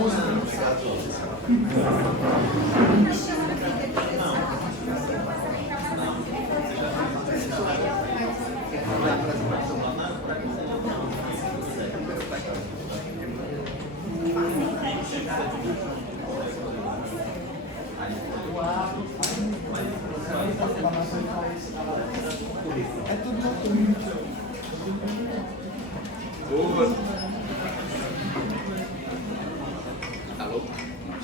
É tudo muito. Boa. Alô?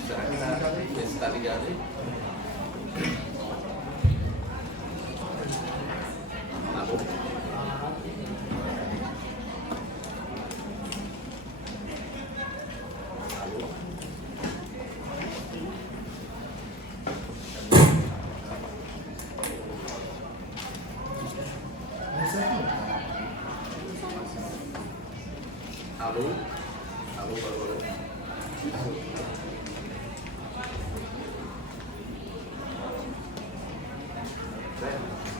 Será que esse tá ligado aí? Alô? Alô? Alô, alô?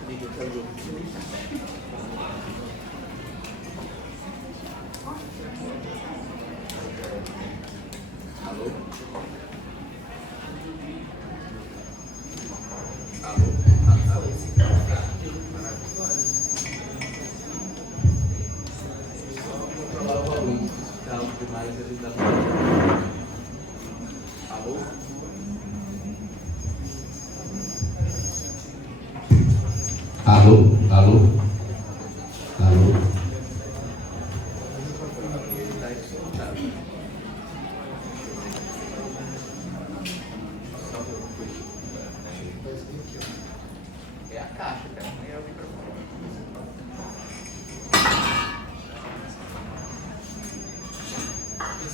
Liga para o alô? Alô? Calma demais, ele tá alô? Alô? Alô? Alô? Ele tá escutado. É a caixa, cara, não é o microfone.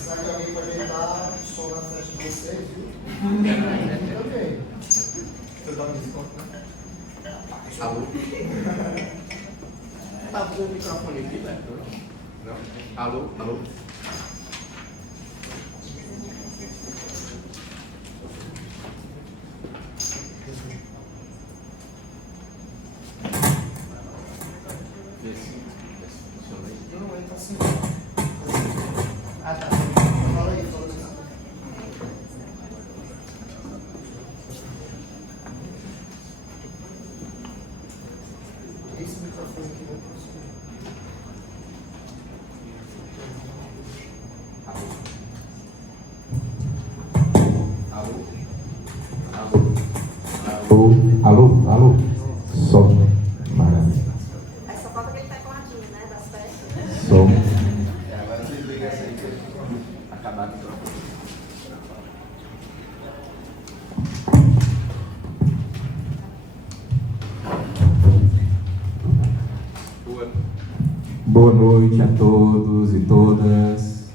Sabe que alguém pode ajeitar o som na frente de vocês, viu? Também. Você dá um desconto, né? Alô? Tá com o microfone aqui, né? Não? Alô? Alô? Funciona aí? Não, ele tá assim. Ah, tá. Fala aí, fala aí. Esse microfone aqui vai funcionar. Alô? Alô? Alô? Alô? Alô? Som. Maravilha. Aí só falta aquele tecladinho, né, das festas. Som. Agora vocês ligam essa aí pra acabar com o microfone. Boa. Boa noite a todos e todas.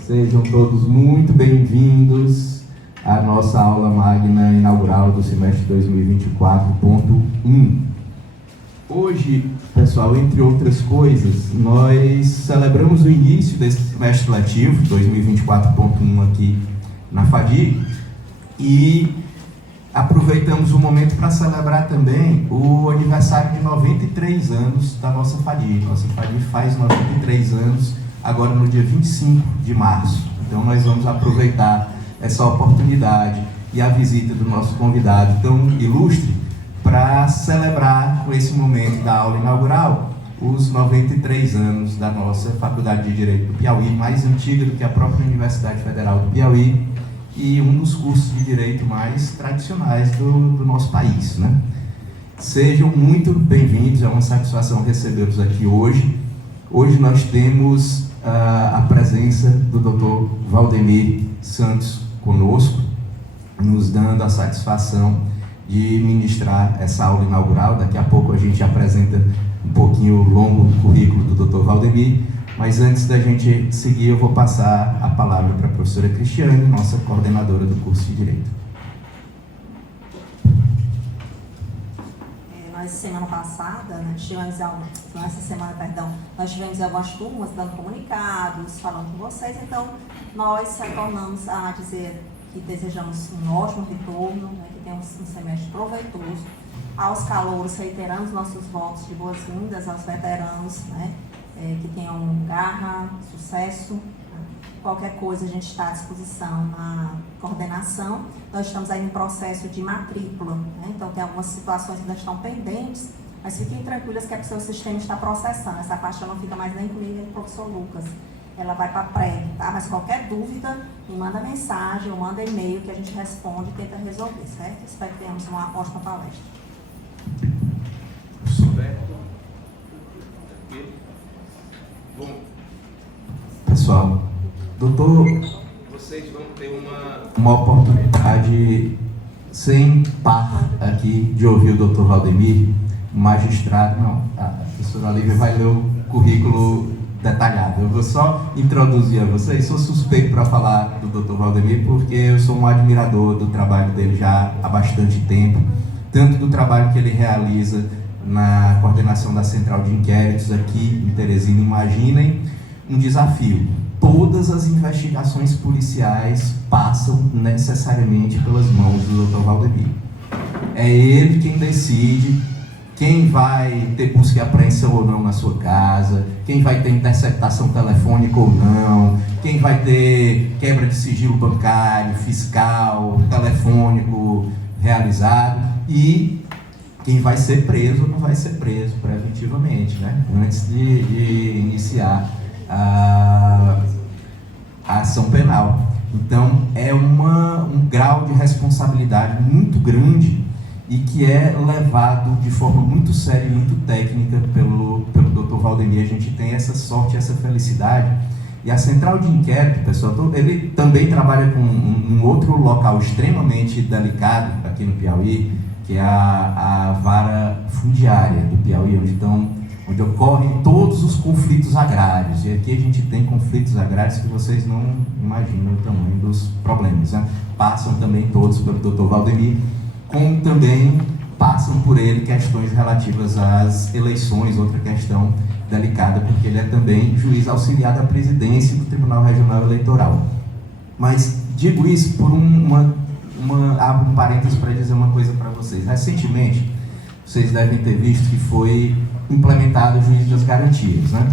Sejam todos muito bem-vindos à nossa aula magna inaugural do semestre 2024.1. Hoje, pessoal, entre outras coisas, nós celebramos o início desse semestre letivo 2024.1 aqui na FADI e aproveitamos o momento para celebrar também o aniversário de 93 anos da nossa FADI. Nossa FADI faz 93 anos agora no dia 25 de março. Então nós vamos aproveitar essa oportunidade e a visita do nosso convidado tão ilustre para celebrar com esse momento da aula inaugural os 93 anos da nossa Faculdade de Direito do Piauí, mais antiga do que a própria Universidade Federal do Piauí e um dos cursos de Direito mais tradicionais do nosso país, né? Sejam muito bem-vindos, é uma satisfação recebê-los aqui hoje. Hoje nós temos a presença do Dr. Valdemir Santos conosco, nos dando a satisfação de ministrar essa aula inaugural. Daqui a pouco a gente apresenta um pouquinho longo do currículo do Dr. Valdemir, mas antes da gente seguir eu vou passar a palavra para a professora Cristiane, nossa coordenadora do curso de Direito. Semana passada, né, essa semana, perdão, nós tivemos algumas turmas dando comunicados, falando com vocês, então nós retornamos a dizer que desejamos um ótimo retorno, né, que tenhamos um semestre proveitoso. Aos calouros, reiteramos nossos votos de boas-vindas, aos veteranos, né, que tenham garra, sucesso, né, qualquer coisa a gente está à disposição na coordenação. Nós estamos aí em processo de matrícula, né? Então tem algumas situações que ainda estão pendentes, mas fiquem tranquilas que o seu sistema está processando. Essa parte não fica mais nem comigo nem com o professor Lucas. Ela vai para a PREG, tá? Mas qualquer dúvida, me manda mensagem ou manda e-mail que a gente responde e tenta resolver, certo? Espero que tenhamos uma ótima palestra. Bom, Pessoal, doutor, vocês vão ter uma oportunidade sem par aqui de ouvir o doutor Valdemir, magistrado. Não, a professora Olivia vai ler o currículo detalhado. Eu vou só introduzir a vocês. Sou suspeito para falar do doutor Valdemir porque eu sou um admirador do trabalho dele já há bastante tempo, tanto do trabalho que ele realiza na coordenação da Central de Inquéritos aqui em Teresina. Imaginem um desafio. Todas as investigações policiais passam necessariamente pelas mãos do Dr. Valdemir. É ele quem decide quem vai ter busca e apreensão ou não na sua casa, quem vai ter interceptação telefônica ou não, quem vai ter quebra de sigilo bancário, fiscal, telefônico realizado e quem vai ser preso ou não vai ser preso preventivamente, né? Antes de iniciar a ação penal. Então, é um grau de responsabilidade muito grande e que é levado de forma muito séria e muito técnica pelo Dr. Valdemir. A gente tem essa sorte, essa felicidade. E a Central de Inquérito, pessoal, ele também trabalha com um outro local extremamente delicado aqui no Piauí, que é a vara fundiária do Piauí, onde ocorrem todos os conflitos agrários. E aqui a gente tem conflitos agrários que vocês não imaginam o tamanho dos problemas, né? Passam também todos pelo Dr. Valdemir, como também passam por ele questões relativas às eleições, outra questão delicada, porque ele é também juiz auxiliar da presidência do Tribunal Regional Eleitoral. Mas digo isso por abro um parênteses para dizer uma coisa para vocês. Recentemente, vocês devem ter visto que foi implementado o juiz das garantias, né?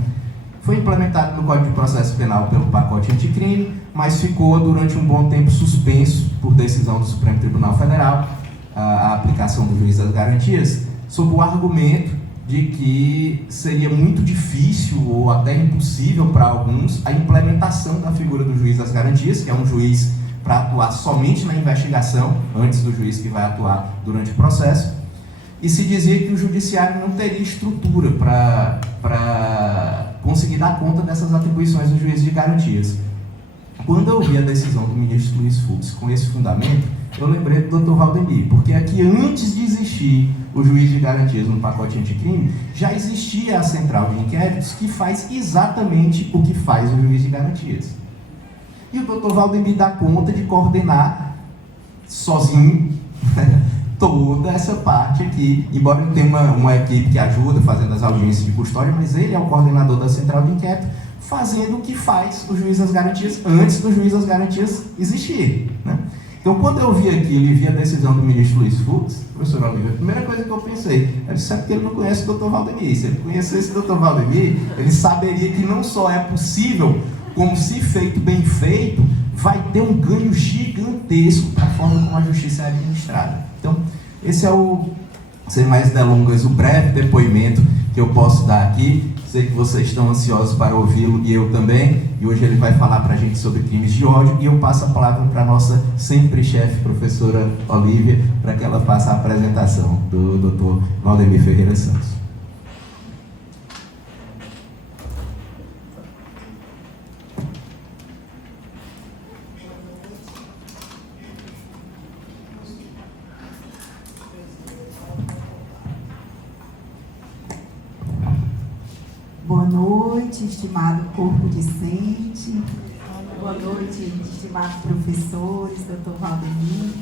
Foi implementado no Código de Processo Penal pelo pacote anticrime, mas ficou durante um bom tempo suspenso por decisão do Supremo Tribunal Federal a aplicação do juiz das garantias, sob o argumento de que seria muito difícil ou até impossível para alguns a implementação da figura do juiz das garantias, que é um juiz para atuar somente na investigação, antes do juiz que vai atuar durante o processo, e se dizia que o judiciário não teria estrutura para conseguir dar conta dessas atribuições do juiz de garantias. Quando eu vi a decisão do ministro Luiz Fux com esse fundamento, eu lembrei do Dr. Valdemir, porque aqui antes de existir o juiz de garantias no pacote anticrime, já existia a Central de Inquéritos que faz exatamente o que faz o juiz de garantias. E o Dr. Valdemir dá conta de coordenar sozinho toda essa parte aqui, embora ele tenha uma equipe que ajuda fazendo as audiências de custódia, mas ele é o coordenador da Central de Inquérito, fazendo o que faz o juiz das garantias antes do juiz das garantias existir, né? Então, quando eu vi aquilo e vi a decisão do ministro Luiz Fux, professor Olivia, a primeira coisa que eu pensei, é que ele não conhece o Dr. Valdemir. Se ele conhecesse o Dr. Valdemir, ele saberia que não só é possível, como se feito bem feito, vai ter um ganho gigantesco para a forma como a justiça é administrada. Então, esse é sem mais delongas, o breve depoimento que eu posso dar aqui. Sei que vocês estão ansiosos para ouvi-lo e eu também. E hoje ele vai falar para a gente sobre crimes de ódio. E eu passo a palavra para a nossa sempre chefe, professora Olivia, para que ela faça a apresentação do Dr. Valdemir Ferreira Santos. Boa noite, estimado corpo discente. Boa noite, estimados professores, Dr. Valdemir.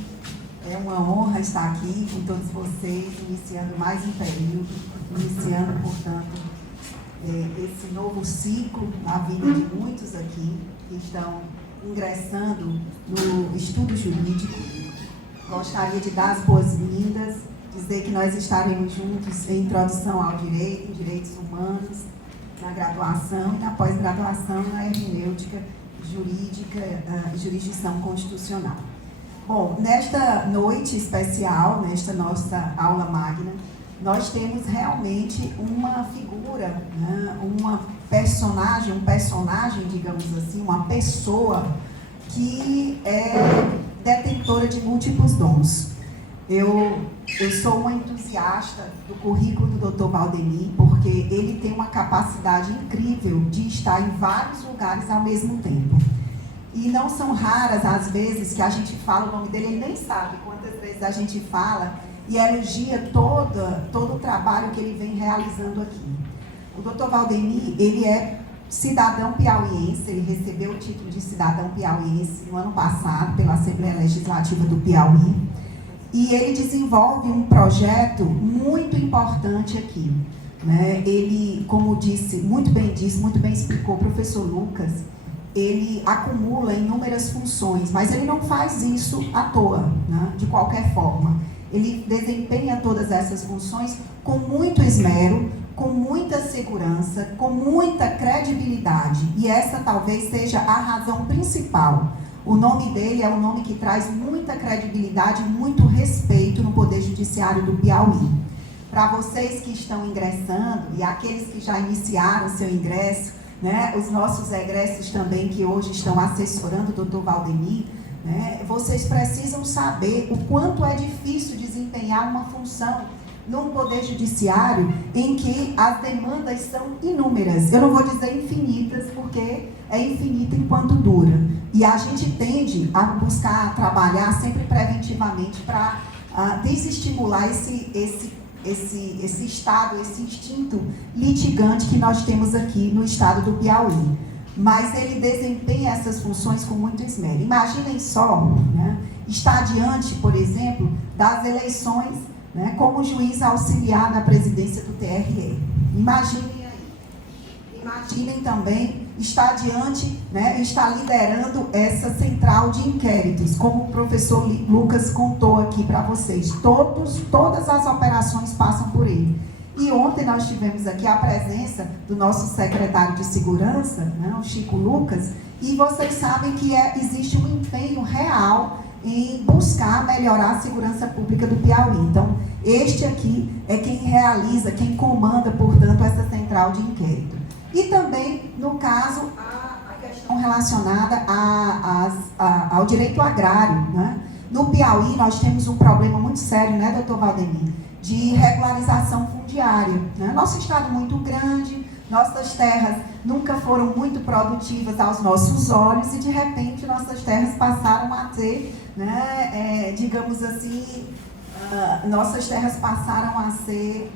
É uma honra estar aqui com todos vocês, iniciando mais um período, iniciando, portanto, esse novo ciclo na vida de muitos aqui que estão ingressando no estudo jurídico. Gostaria de dar as boas-vindas, dizer que nós estaremos juntos em introdução ao direito, em direitos humanos, na graduação e na pós-graduação na hermenêutica jurídica e jurisdição constitucional. Bom, nesta noite especial, nesta nossa aula magna, nós temos realmente uma figura, né, um personagem, digamos assim, uma pessoa que é detentora de múltiplos dons. Eu sou uma entusiasta do currículo do Dr. Valdemir, porque ele tem uma capacidade incrível de estar em vários lugares ao mesmo tempo. E não são raras as vezes que a gente fala o nome dele, ele nem sabe quantas vezes a gente fala e elogia todo o trabalho que ele vem realizando aqui. O Dr. Valdemir, ele é cidadão piauiense, ele recebeu o título de cidadão piauiense no ano passado pela Assembleia Legislativa do Piauí. E ele desenvolve um projeto muito importante aqui, né? Ele, como muito bem explicou o professor Lucas, ele acumula inúmeras funções, mas ele não faz isso à toa, né? De qualquer forma. Ele desempenha todas essas funções com muito esmero, com muita segurança, com muita credibilidade. E essa talvez seja a razão principal. O nome dele é um nome que traz muita credibilidade e muito respeito no Poder Judiciário do Piauí. Para vocês que estão ingressando e aqueles que já iniciaram seu ingresso, né, os nossos egressos também que hoje estão assessorando o Dr. Valdemir, né, vocês precisam saber o quanto é difícil desempenhar uma função num Poder Judiciário em que as demandas são inúmeras. Eu não vou dizer infinitas, porque é infinita enquanto dura. E a gente tende a buscar trabalhar sempre preventivamente para desestimular esse estado, esse instinto litigante que nós temos aqui no estado do Piauí. Mas ele desempenha essas funções com muito esmero. Imaginem só, né, estar diante, por exemplo, das eleições, né, como juiz auxiliar na presidência do TRE. Imaginem aí. Imaginem também estar diante, né, estar liderando essa central de inquéritos, como o professor Lucas contou aqui para vocês. Todas as operações passam por ele. E ontem nós tivemos aqui a presença do nosso secretário de Segurança, né, o Chico Lucas, e vocês sabem que existe um empenho real em buscar melhorar a segurança pública do Piauí. Então, este aqui é quem realiza, quem comanda, portanto, essa central de inquérito. E também, no caso, a questão relacionada ao direito agrário, né? No Piauí, nós temos um problema muito sério, né, doutor Valdemir, de regularização fundiária, né? Nosso estado muito grande, nossas terras nunca foram muito produtivas aos nossos olhos e, de repente, nossas terras passaram a ter, né, digamos assim, nossas terras passaram a ser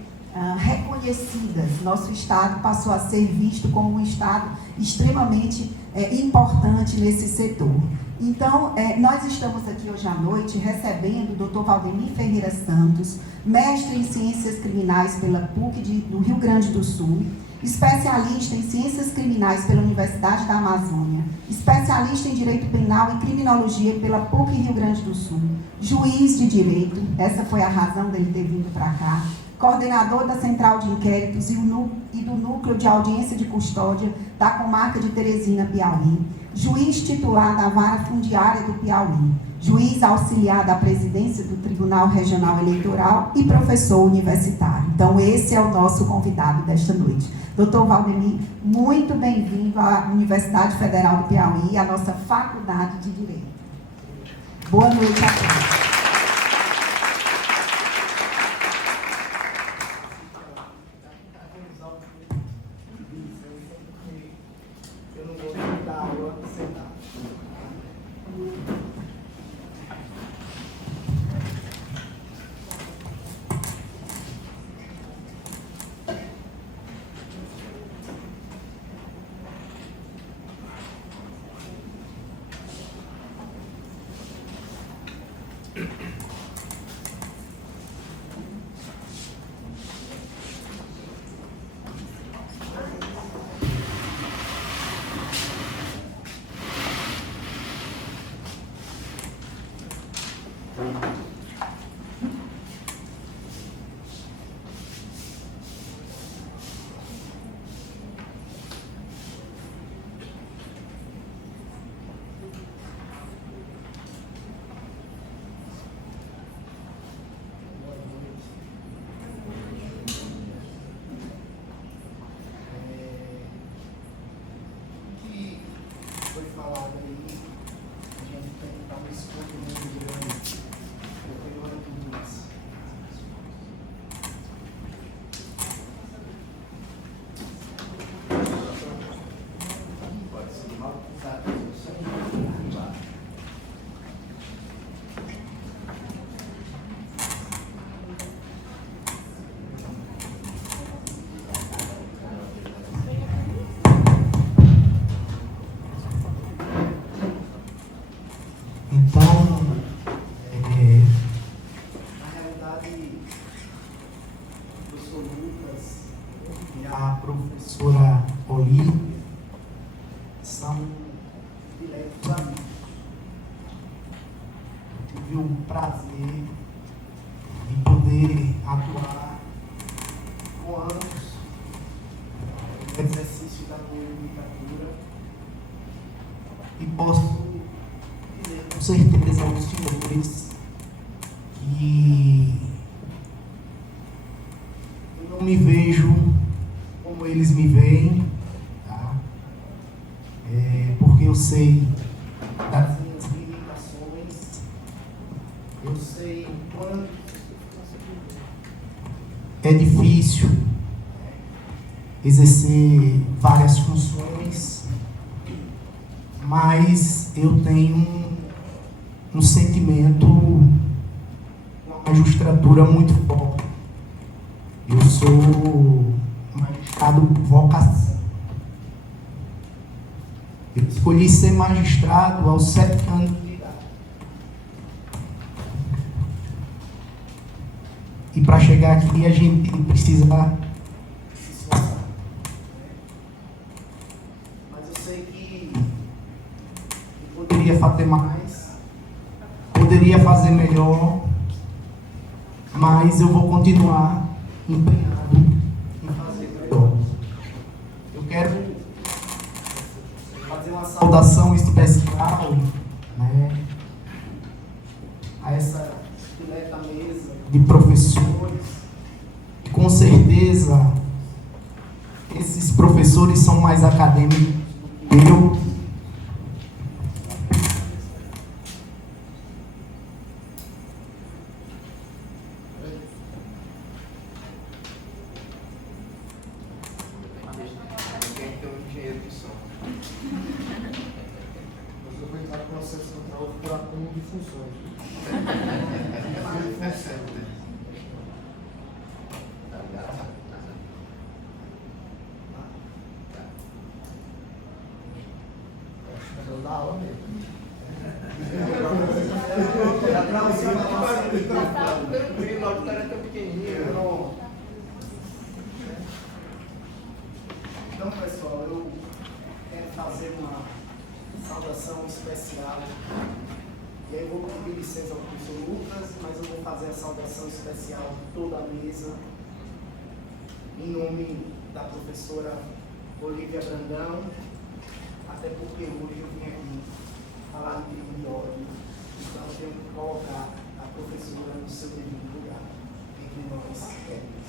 reconhecidas. Nosso estado passou a ser visto como um estado extremamente importante nesse setor. Então, nós estamos aqui hoje à noite recebendo o Dr. Valdemir Ferreira Santos, mestre em Ciências Criminais pela PUC do Rio Grande do Sul, especialista em Ciências Criminais pela Universidade da Amazônia, especialista em Direito Penal e Criminologia pela PUC Rio Grande do Sul, juiz de Direito, essa foi a razão dele ter vindo para cá, coordenador da Central de Inquéritos e do Núcleo de Audiência de Custódia da Comarca de Teresina, Piauí, juiz titular da Vara Fundiária do Piauí, juiz auxiliar da presidência do Tribunal Regional Eleitoral e professor universitário. Então, esse é o nosso convidado desta noite. Dr. Valdemir, muito bem-vindo à Universidade Federal do Piauí, à nossa Faculdade de Direito. Boa noite a todos. Eu não vou dar aula sentado. professora Olívia, são diretos amigos. Tive o prazer de poder atuar com anos no exercício da comunicatura e posso dizer com certeza aos senhores que eu não me vejo como eles me veem, tá? Porque eu sei das minhas limitações, eu sei o quanto é difícil exercer várias funções, mas eu tenho um sentimento, uma magistratura muito forte. Eu sou magistrado por vocação. Eu escolhi ser magistrado aos 7 anos de idade. E para chegar aqui a gente precisa se esforçar. Mas eu sei que eu poderia fazer mais, poderia fazer melhor, mas eu vou continuar empenhado em fazer melhor. Eu quero fazer uma saudação especial, né, a essa dileta mesa de professores. E com certeza esses professores são mais acadêmicos do que eu. Então, pessoal, eu quero fazer uma saudação especial. E aí eu vou pedir licença ao professor Lucas, mas eu vou fazer a saudação especial de toda a mesa, em nome da professora Olívia Brandão, até porque hoje eu vim aqui falar de crime de ódio, então eu tenho que colocar a professora no seu devido lugar, entre nós técnicos.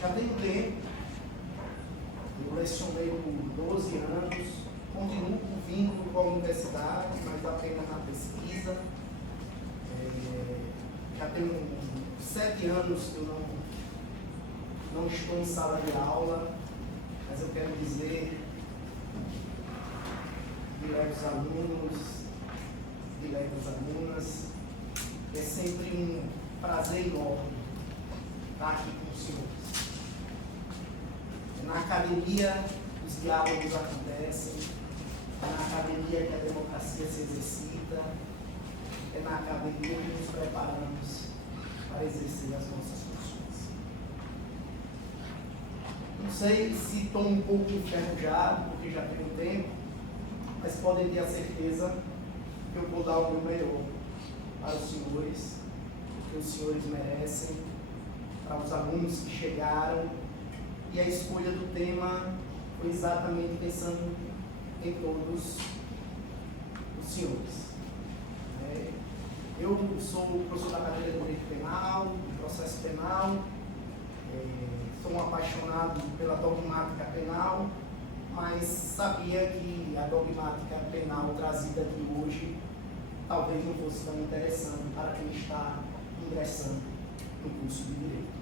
Já tem um tempo, eu lecionei por 12 anos, continuo com vínculo com a universidade, mas apenas na pesquisa. Já tenho 7 anos que eu não estou em sala de aula, mas eu quero dizer, diletos alunos, diletas alunas, é sempre um prazer enorme estar aqui com os senhores. Na academia, os diálogos acontecem, é na academia que a democracia se exercita, é na academia que nos preparamos para exercer as nossas funções. Não sei se estou um pouco enferrujado, porque já tenho tempo, mas podem ter a certeza que eu vou dar o meu melhor para os senhores, que os senhores merecem, para os alunos que chegaram. E a escolha do tema foi exatamente pensando em todos os senhores. Eu sou professor da cadeira de Direito Penal, de Processo Penal, sou um apaixonado pela dogmática penal, mas sabia que a dogmática penal trazida aqui hoje talvez não fosse tão interessante para quem está ingressando no curso de Direito.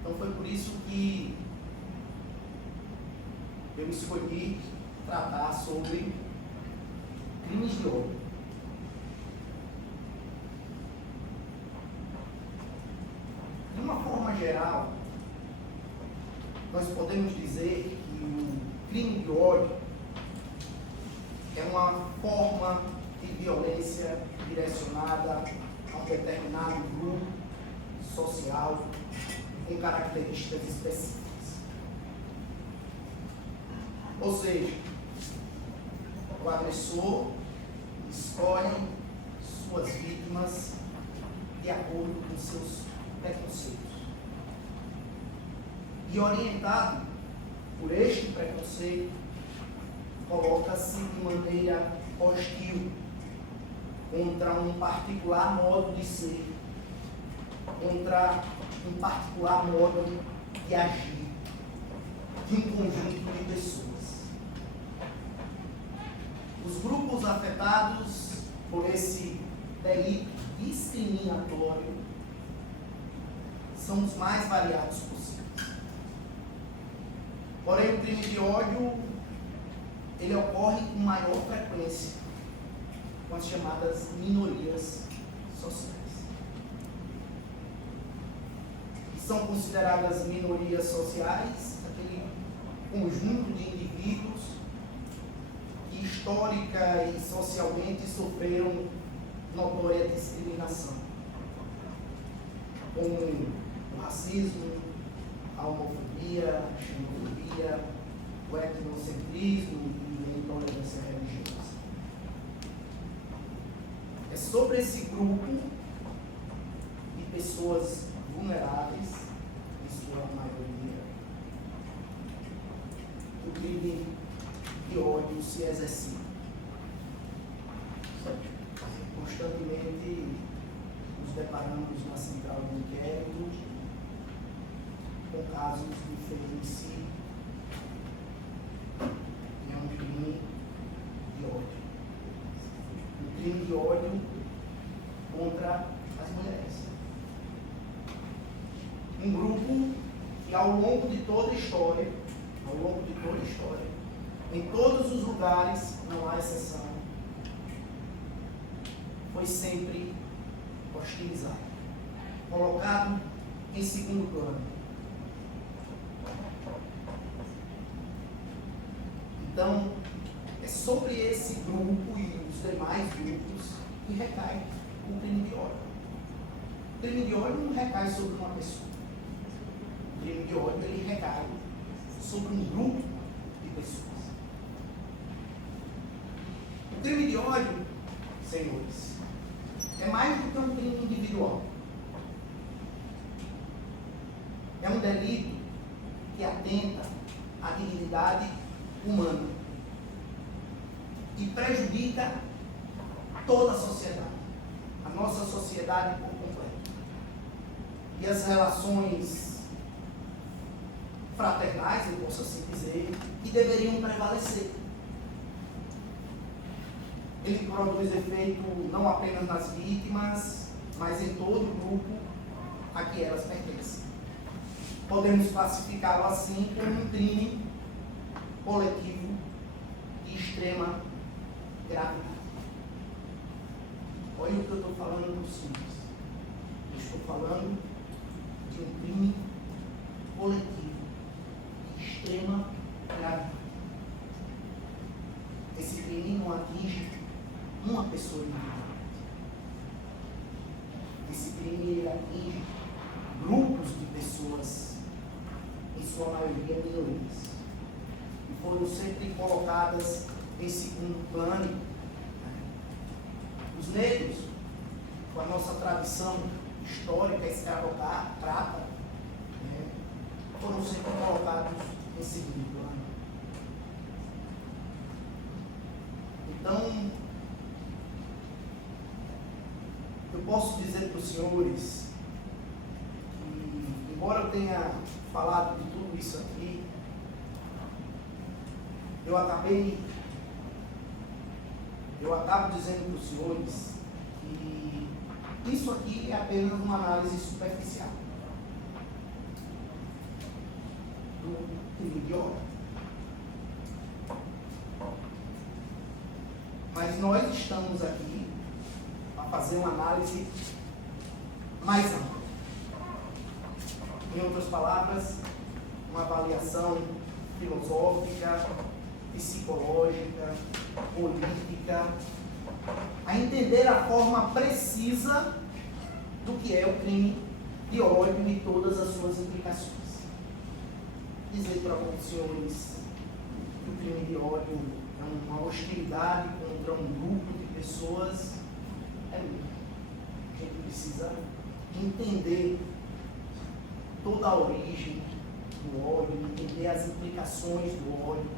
Então foi por isso que eu escolhi tratar sobre crimes de ódio. De uma forma geral, nós podemos dizer que o crime de ódio é uma forma de violência direcionada a um determinado grupo social com características específicas. Ou seja, o agressor escolhe suas vítimas de acordo com seus preconceitos. E orientado por este preconceito, coloca-se de maneira hostil contra um particular modo de ser, contra um particular modo de agir de um conjunto de pessoas. Os grupos afetados por esse delito discriminatório são os mais variados possíveis. Porém, o crime de ódio, ele ocorre com maior frequência com as chamadas minorias sociais. E são consideradas minorias sociais aquele conjunto de indivíduos que histórica e socialmente sofreram notória discriminação, como o racismo, a homofobia, a xenofobia, o etnocentrismo e a intolerância religiosa. É sobre esse grupo de pessoas vulneráveis, em sua maioria, que o crime de ódio se exercita. Constantemente nos deparamos na central de inquérito com casos de feminicídio. É um crime de ódio. Um crime de ódio contra as mulheres. Um grupo que ao longo de toda a história, em todos os lugares, não há exceção, foi sempre hostilizado, colocado em segundo plano. Então, é sobre esse grupo e os demais grupos que recai o crime de ódio. O crime de ódio não recai sobre uma pessoa. O crime de ódio, ele recai sobre um grupo de pessoas. O crime de ódio, senhores, é mais do que um crime individual. É um delito que atenta à dignidade humana e prejudica toda a sociedade, a nossa sociedade por completo. E as relações fraternais, eu posso assim dizer, que deveriam prevalecer. Ele produz efeito não apenas nas vítimas, mas em todo o grupo a que elas pertencem. Podemos classificá-lo assim como um crime coletivo de extrema gravidade. Olha o que eu estou falando por simples. Eu estou falando de um crime coletivo de extrema gravidade. Esse crime não atinge uma pessoa individual. Esse crime ele atinge grupos de pessoas, em sua maioria minorias, que foram sempre colocadas em segundo plano. Os negros, com a nossa tradição histórica escravocrata, foram sempre colocados em segundo plano. Então, eu posso dizer para os senhores que, embora eu tenha falado de tudo isso aqui, eu acabo dizendo para os senhores que isso aqui é apenas uma análise superficial do crime de ódio. Mas nós estamos aqui a fazer uma análise mais ampla. Em outras palavras, uma avaliação filosófica, psicológica, política, a entender a forma precisa do que é o crime de ódio e todas as suas implicações. Dizer para os senhores que o crime de ódio é uma hostilidade contra um grupo de pessoas é muito. A gente precisa entender toda a origem do ódio, entender as implicações do ódio,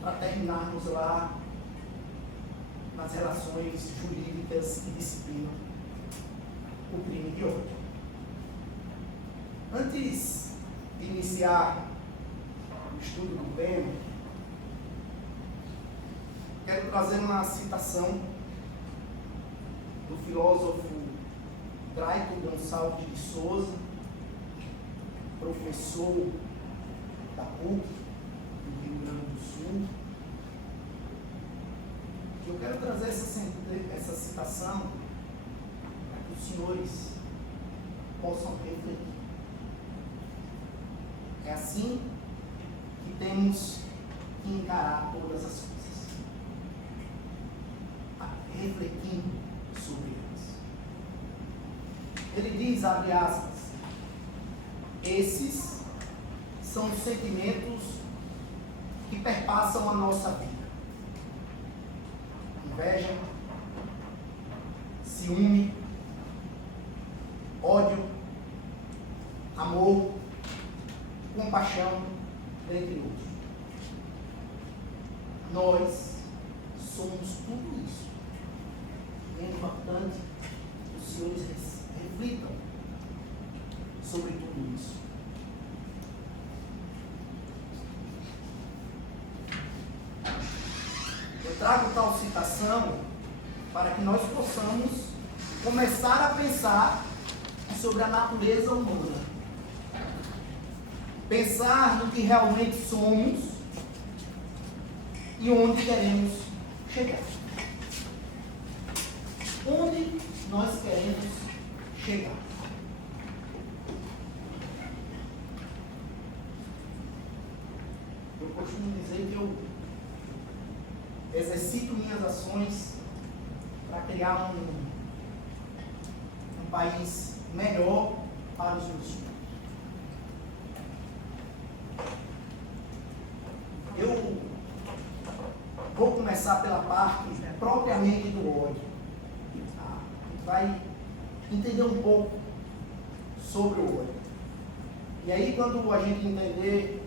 para terminarmos lá nas relações jurídicas que disciplinam o crime de ódio. Antes de iniciar o estudo do tema, quero trazer uma citação do filósofo Drayton Gonçalves de Souza, professor da PUC do Rio Grande do Sul. Eu quero trazer essa citação para que os senhores possam refletir. É assim que temos que encarar todas as coisas, refletindo sobre elas. Ele diz, abre aspas, esses são os sentimentos que perpassam a nossa vida. Inveja, ciúme, ódio, amor, compaixão, entre outros. Nós somos tudo isso. É importante que os senhores reflitam sobre tudo isso. Eu trago tal citação para que nós possamos começar a pensar sobre a natureza humana. Pensar no que realmente somos e onde queremos chegar. Onde nós queremos chegar. Eu costumo dizer que eu exercito minhas ações para criar um país melhor para os meus filhos. Eu vou começar pela parte propriamente do ódio. A gente vai entender um pouco sobre o ódio. E aí, quando a gente entender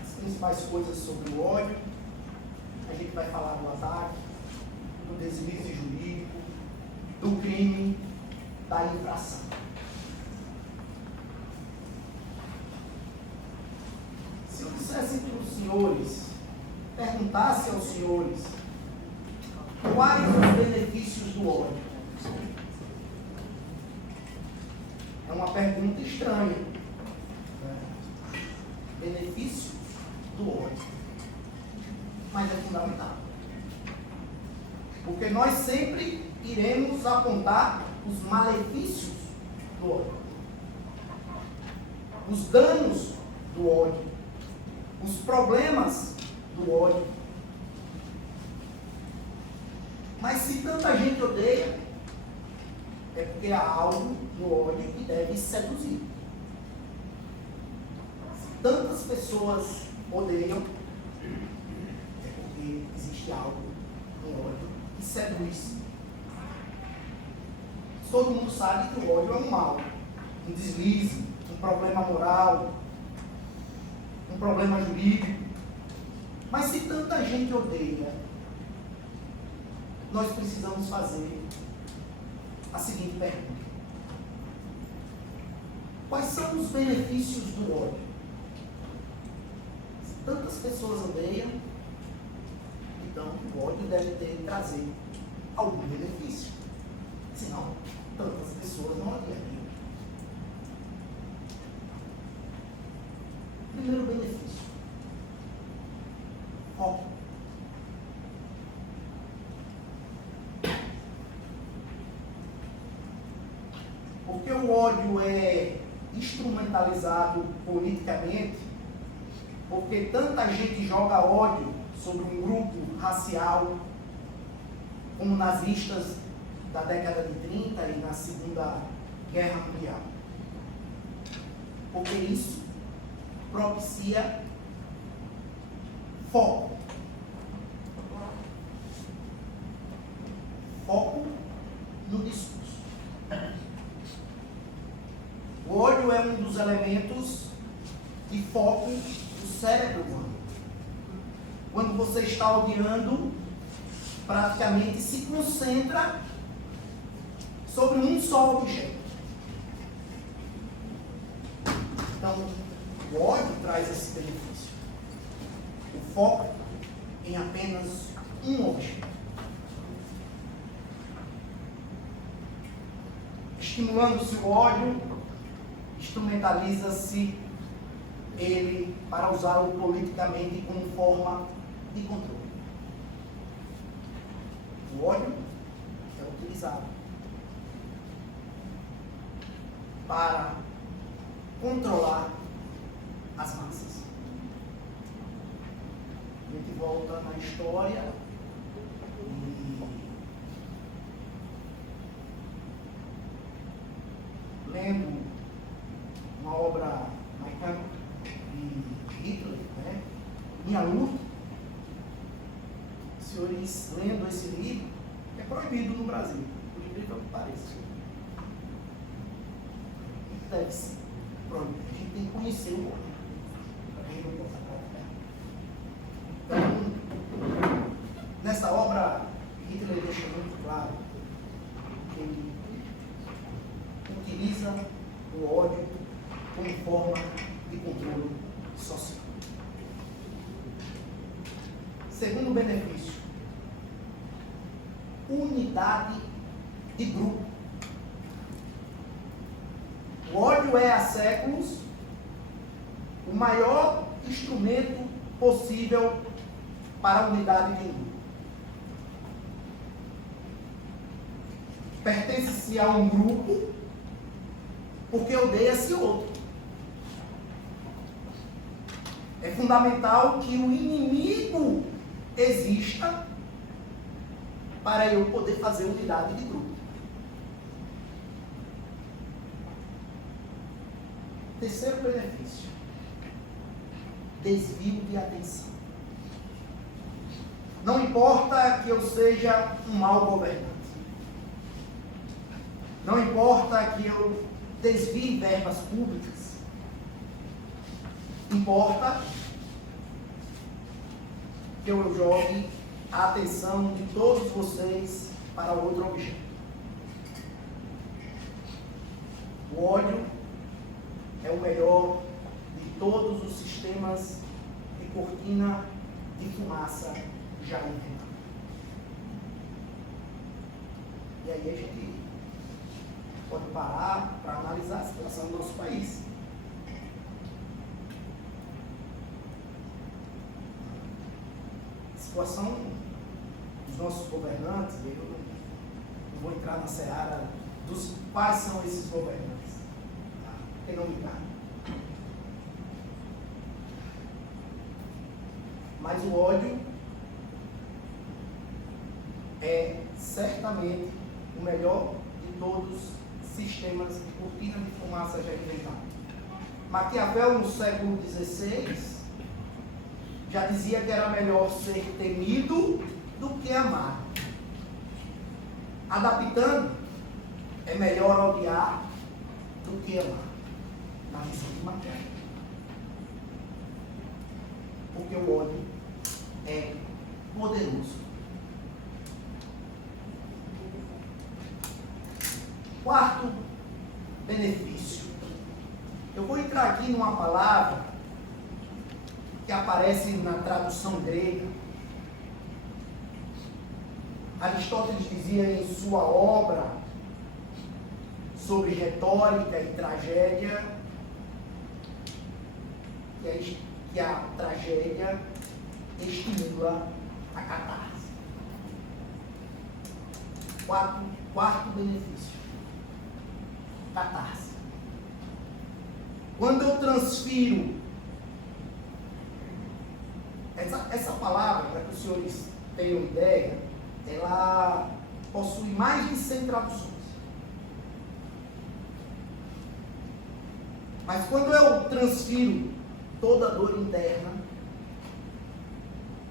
as principais coisas sobre o ódio, a gente vai falar do ataque, do deslize jurídico, do crime, da infração. Se eu dissesse para os senhores, perguntasse aos senhores quais os benefícios do ódio, é uma pergunta estranha. Benefício do ódio. Mas é fundamental. Porque nós sempre iremos apontar os malefícios do ódio, os danos do ódio, os problemas do ódio. Mas se tanta gente odeia, é porque há algo no ódio que deve seduzir. Se tantas pessoas odeiam, é porque existe algo no ódio que seduz. Todo mundo sabe que o ódio é um mal, um deslize, um problema moral, um problema jurídico. Mas se tanta gente odeia, nós precisamos fazer a seguinte pergunta: quais são os benefícios do ódio? Se tantas pessoas odeiam, então o ódio deve trazer algum benefício. Senão, tantas pessoas não odiariam. Primeiro benefício: foco. Porque o ódio é instrumentalizado politicamente, porque tanta gente joga ódio sobre um grupo racial, como nas listas da década de 30 e na Segunda Guerra Mundial. Porque isso propicia foco. Foco no discurso. O olho é um dos elementos de foco do cérebro humano. Quando você está olhando, praticamente se concentra sobre um só objeto. Então, o olho traz esse benefício. O foco em apenas um objeto. Estimulando-se o olho, instrumentaliza-se ele para usá-lo politicamente como forma de controle. O óleo é utilizado para controlar as massas. A gente volta na história e lendo uma obra americana de Hitler, né? Minha Luta. Senhores, lendo esse livro, é proibido no Brasil, por incrível que pareça. Deve ser proibido. A gente tem que conhecer o outro, para a gente não possa praticar. Então, nessa obra, Hitler deixa muito claro que ele utiliza o ódio como forma de controle social. Segundo benefício, unidade de grupo. O ódio é há séculos o maior instrumento possível para a unidade de um grupo. Pertence-se a um grupo porque odeia-se outro. É fundamental que o inimigo exista para eu poder fazer unidade de grupo. Terceiro benefício: desvio de atenção. Não importa que eu seja um mau governante. Não importa que eu desvie verbas públicas. Importa que eu jogue a atenção de todos vocês para outro objeto. O óleo é o melhor de todos os sistemas de cortina de fumaça já inventados. E aí a gente pode parar para analisar a situação do nosso país. A situação dos nossos governantes, eu não vou entrar na seara dos quais são esses governantes, tá? Porque não me cabe. Mas o ódio é certamente o melhor de todos os sistemas de cortina de fumaça já inventados. Maquiavel, no século XVI, já dizia que era melhor ser temido do que amado. Adaptando, é melhor odiar do que amar, na visão de Maquiavel. Porque o ódio é poderoso. Quarto benefício. Eu vou entrar aqui numa palavra que aparece na tradução grega. Aristóteles dizia em sua obra sobre retórica e tragédia que a tragédia estimula a catarse. Quarto benefício: catarse. Quando eu transfiro essa palavra, para que os senhores tenham ideia, ela possui mais de 100 traduções. Mas quando eu transfiro toda a dor interna,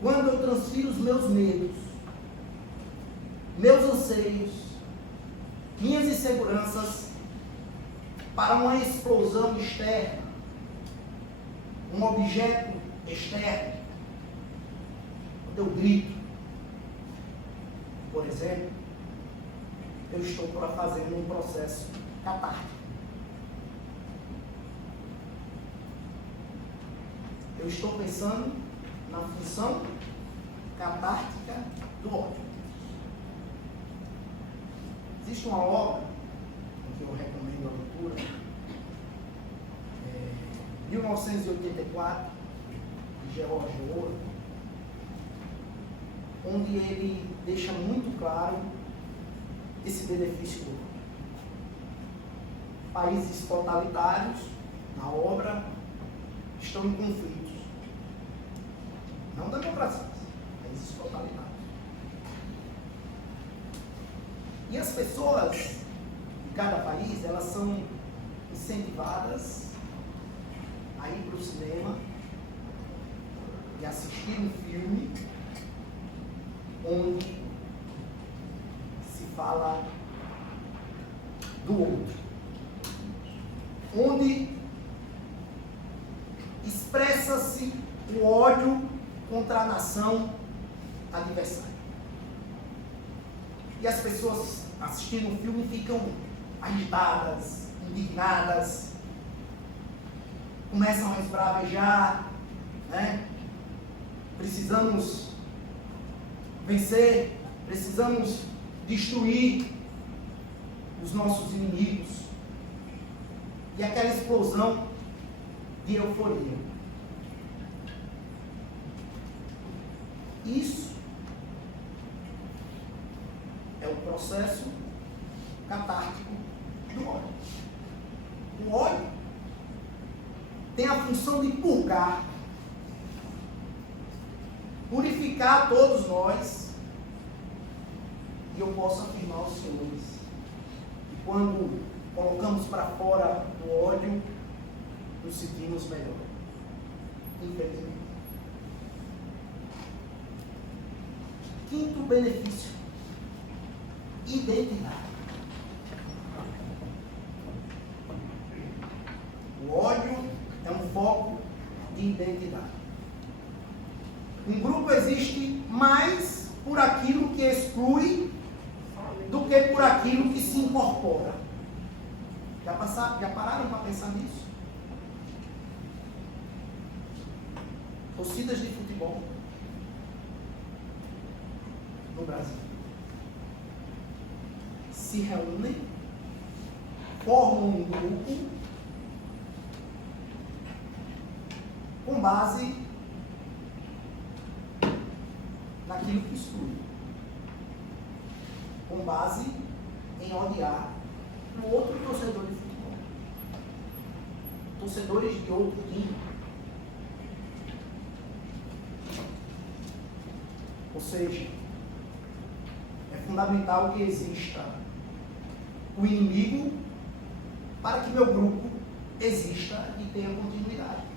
quando eu transfiro os meus medos, meus anseios, minhas inseguranças para uma explosão externa, um objeto externo, quando eu grito, por exemplo, eu estou fazendo um processo catártico. Eu estou pensando na função catártica do ódio. Existe uma obra que eu recomendo a leitura, 1984, de George Orwell, onde ele deixa muito claro esse benefício do ódio. Países totalitários, na obra, estão em conflitos. Não democracias, países totalitários. E as pessoas de cada país, elas são incentivadas a ir para o cinema e assistir um filme onde se fala do outro, onde expressa-se o ódio contra a nação adversária. E as pessoas assistindo o filme ficam agitadas, indignadas, começam a esbravejar, né? Precisamos vencer, precisamos destruir os nossos inimigos. E aquela explosão de euforia. Isso é o processo catártico do ódio. O ódio tem a função de purgar, purificar todos nós, e eu posso afirmar aos senhores que quando colocamos para fora o ódio, nos sentimos melhor. Infelizmente. Quinto benefício: identidade. O ódio é um foco de identidade. Um grupo existe mais por aquilo que exclui do que por aquilo que se incorpora. Já pararam para pensar nisso? Torcidas de futebol no Brasil se reúnem, formam um grupo com base naquilo que exclui, com base em odiar o outro torcedor de futebol, torcedores de outro time. Ou seja, é fundamental que exista o inimigo para que meu grupo exista e tenha continuidade.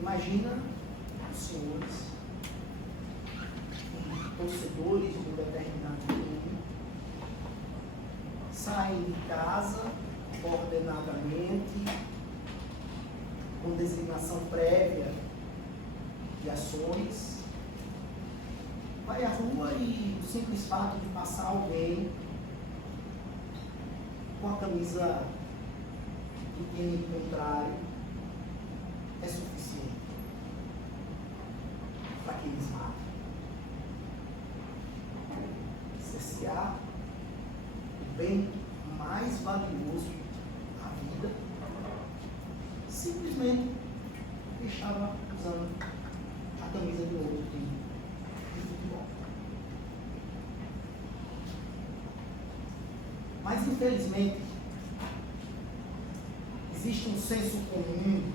Imagina os senhores, torcedores de um determinado clube, saem de casa ordenadamente, com designação prévia de ações, vai à rua e o simples fato de passar alguém com a camisa do time contrário é suficiente para que eles matem. Cercear o bem mais valioso da vida, simplesmente estava usando a camisa do outro time de futebol. Mas, infelizmente, existe um senso comum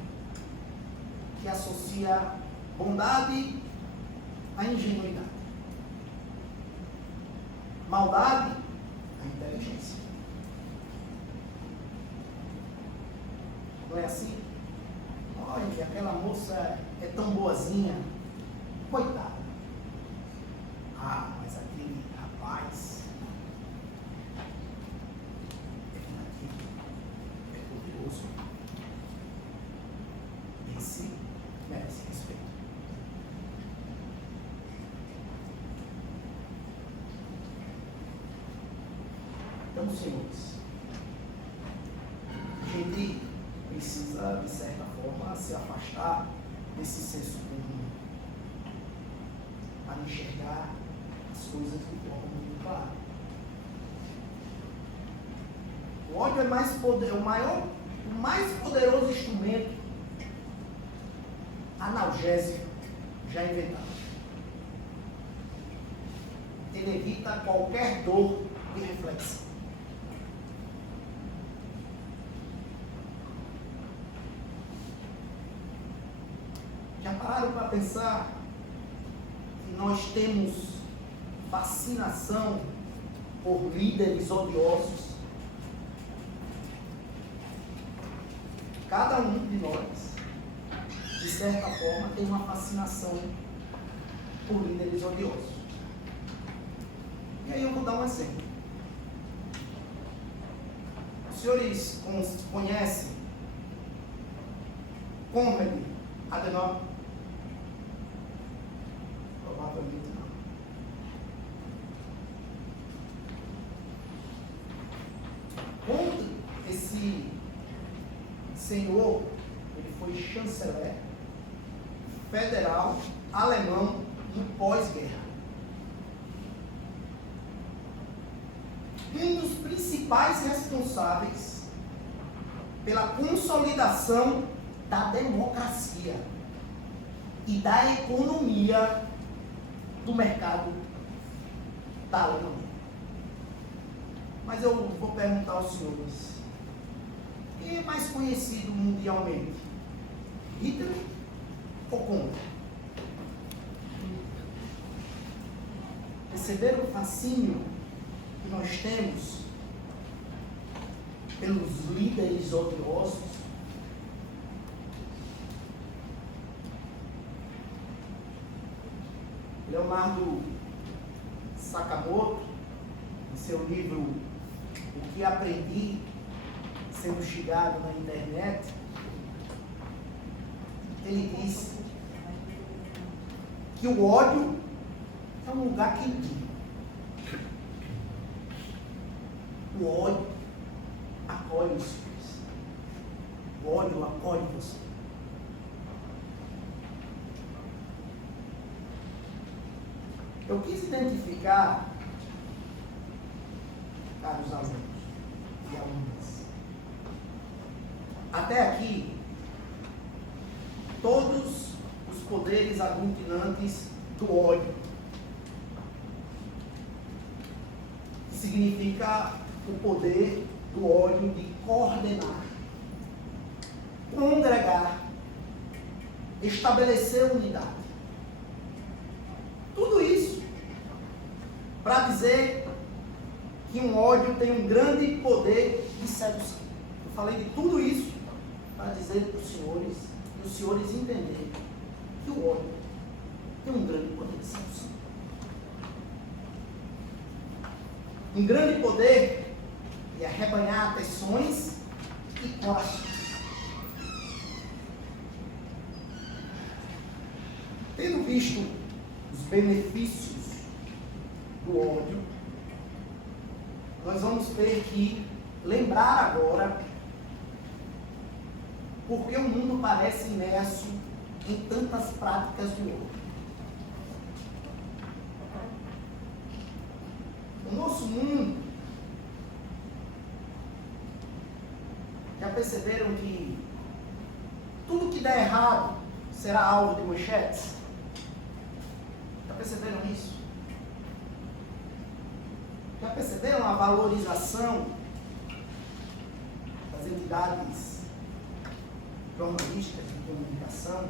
que associa bondade a ingenuidade. Maldade, a inteligência. Não é assim? Olha, aquela moça é tão boazinha. Coitada. Ah, mas aquele rapaz é poderoso. Esse merece respeito. Então, senhores, a gente precisa, de certa forma, se afastar desse senso comum para enxergar as coisas de forma muito clara. O ódio é o mais poderoso instrumento analgésico já inventado. Ele evita qualquer dor e reflexão. Já pararam para pensar que nós temos fascinação por líderes odiosos? Cada um de nós, de certa forma, tem uma fascinação por líderes odiosos. E aí eu vou dar um exemplo. Os senhores conhecem Conrad Adenauer? Provavelmente não. Quando esse senhor, ele foi chanceler federal alemão no pós-guerra. Um dos principais responsáveis pela consolidação da democracia e da economia do mercado da Alemanha. Mas eu vou perguntar aos senhores, quem é mais conhecido mundialmente? Hitler ou Conrad? Perceberam o fascínio que nós temos pelos líderes odiosos? Leonardo Sakamoto, em seu livro O que Aprendi Sendo Xingado na Internet, ele diz que o ódio é um lugar quentinho. O ódio acolhe os filhos. O ódio acolhe você. Eu quis identificar, caros alunos e alunas, até aqui, todos os poderes aglutinantes do ódio, que significa o poder do ódio de coordenar, congregar, estabelecer unidade. Tudo isso para dizer que um ódio tem um grande poder de sedução. Eu falei de tudo isso para dizer para os senhores, e os senhores entenderem que o ódio tem um grande poder de sedução. Um grande poder de arrebanhar atenções e corações. Tendo visto os benefícios do ódio, nós vamos ter que lembrar agora porque o mundo parece imerso em tantas práticas de ódio. O nosso mundo, já perceberam que tudo que der errado será alvo de manchetes? Já perceberam isso? Já perceberam a valorização das entidades jornalísticas de comunicação?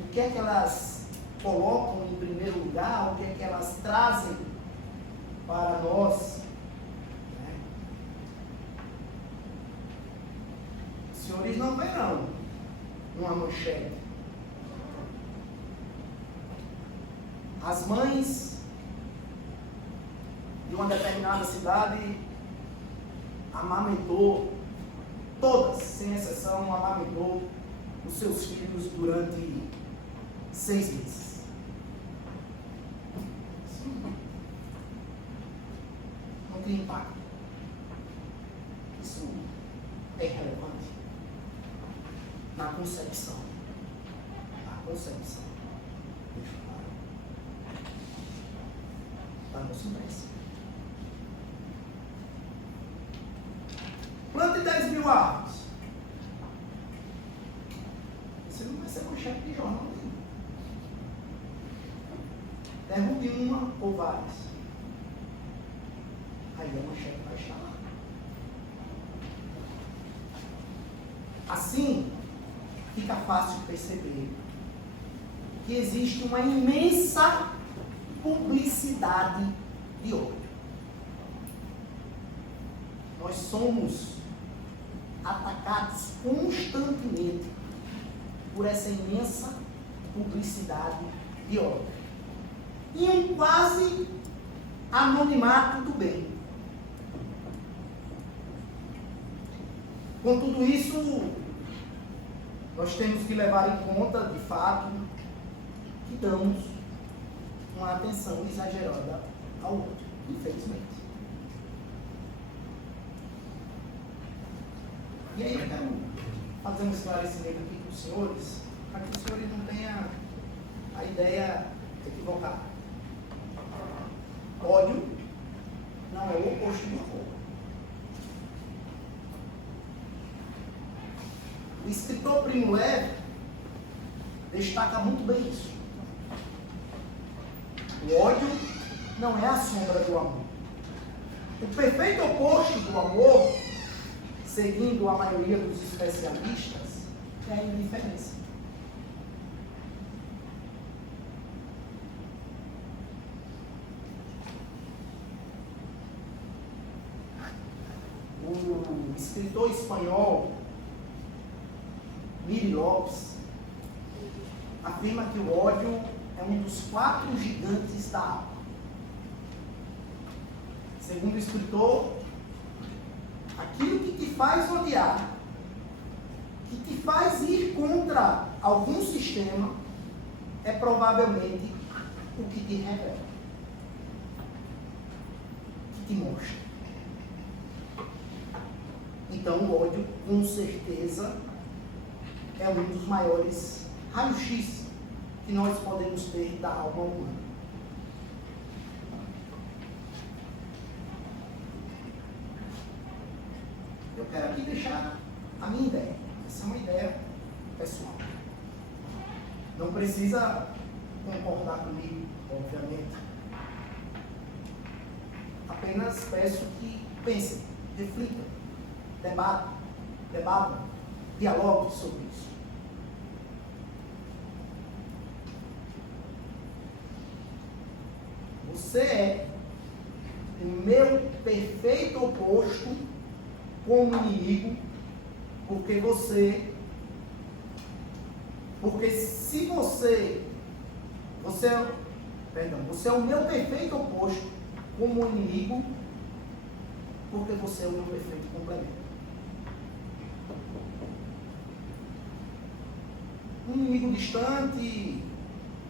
O que é que elas colocam em primeiro lugar, o que é que elas trazem para nós. Né? Os senhores não verão uma manchete. As mães de uma determinada cidade amamentou, todas, sem exceção, amamentou os seus filhos durante 6 meses. Não tem impacto. Isso é irrelevante na concepção. Na concepção. Deixa eu falar. Da nossa imprensa. Plante 10 mil árvores. Você não vai ser manchete de jornal nenhum. Derrube uma ou várias. Aí a manchete vai estar lá. Assim, fica fácil perceber que existe uma imensa publicidade de ódio. Nós somos atacados constantemente por essa imensa publicidade de ódio. E um quase anonimato do bem. Com tudo isso, nós temos que levar em conta, de fato, que damos uma atenção exagerada ao ódio, infelizmente. E aí eu quero fazer um esclarecimento aqui para os senhores, para que os senhores não tenham a ideia equivocada. Ódio não é o oposto do amor. O escritor Primo Levi destaca muito bem isso. O ódio não é a sombra do amor. O perfeito oposto do amor, seguindo a maioria dos especialistas, é a indiferença. O escritor espanhol Miri Lopes afirma que o ódio é um dos 4 gigantes da alma. Segundo o escritor, aquilo que te faz odiar, que te faz ir contra algum sistema, é provavelmente o que te revela, que te mostra. Então o ódio, com certeza, é um dos maiores raios-x que nós podemos ter da alma humana. Eu quero aqui deixar a minha ideia. Essa é uma ideia pessoal. Não precisa concordar comigo, obviamente. Apenas peço que pensem, reflitam, debatam, dialoguem sobre isso. Você é o meu perfeito oposto como inimigo, porque se você é o meu perfeito oposto como inimigo, porque você é o meu perfeito complemento. Um inimigo distante,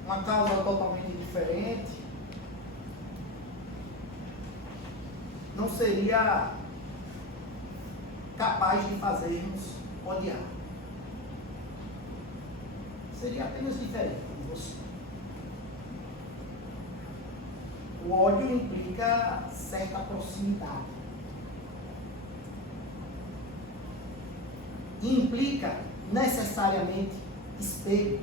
uma causa totalmente diferente, não seria capaz de fazermos odiar. Seria apenas diferente de você. O ódio implica certa proximidade. E implica necessariamente espelho.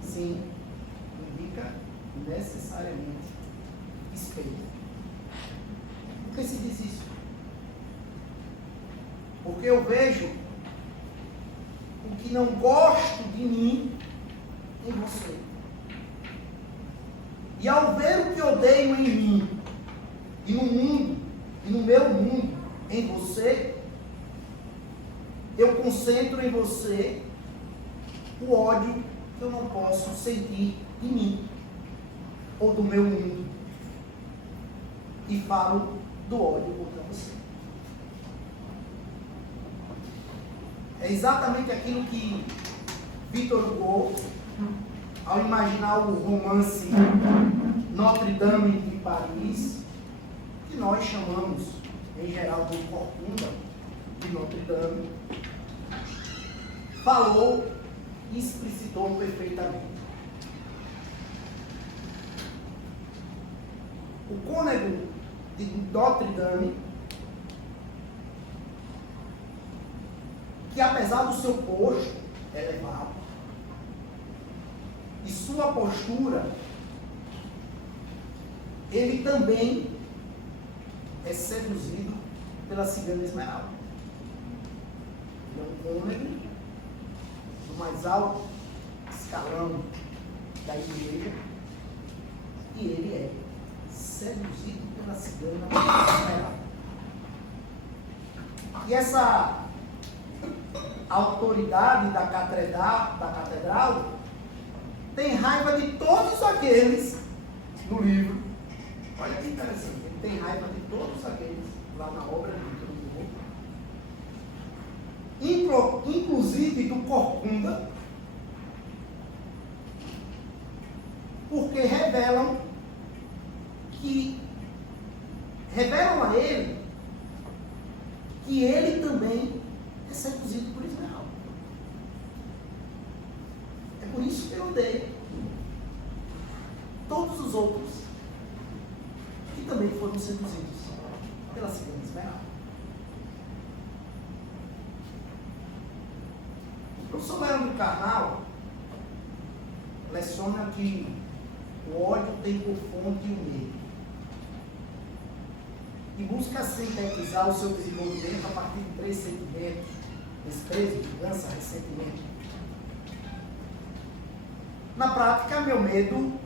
Sim, implica necessariamente espelho. Por que se diz isso? Porque eu vejo o que não gosto de mim em você. E ao ver o que odeio em mim, e no mundo, e no meu mundo, em você, eu concentro em você o ódio que eu não posso sentir em mim, ou do meu mundo. E falo do ódio contra você. É exatamente aquilo que Victor Hugo, ao imaginar o romance Notre Dame de Paris, que nós chamamos, em geral, de Corcunda, de Notre Dame, falou e explicitou perfeitamente. O cônego de Notre Dame, que apesar do seu posto elevado e sua postura, ele também é seduzido pela cigana Esmeralda. Ele é um cônego do mais alto escalão da igreja e ele é seduzido pela cigana Esmeralda. E essa autoridade da catedral tem raiva de todos aqueles no livro. Olha que interessante, ele tem raiva de todos aqueles lá na obra do Victor Hugo, inclusive do Corcunda, porque revelam a ele que ele também é seduzido por Esmeralda. É por isso que eu odeio todos os outros que também foram seduzidos pela cigana Esmeralda. O professor Leandro Carnal leciona que o ódio tem por fonte o medo e busca sintetizar o seu desenvolvimento a partir de 3 sentimentos: desprezo, vingança, ressentimento. Na prática, meu medo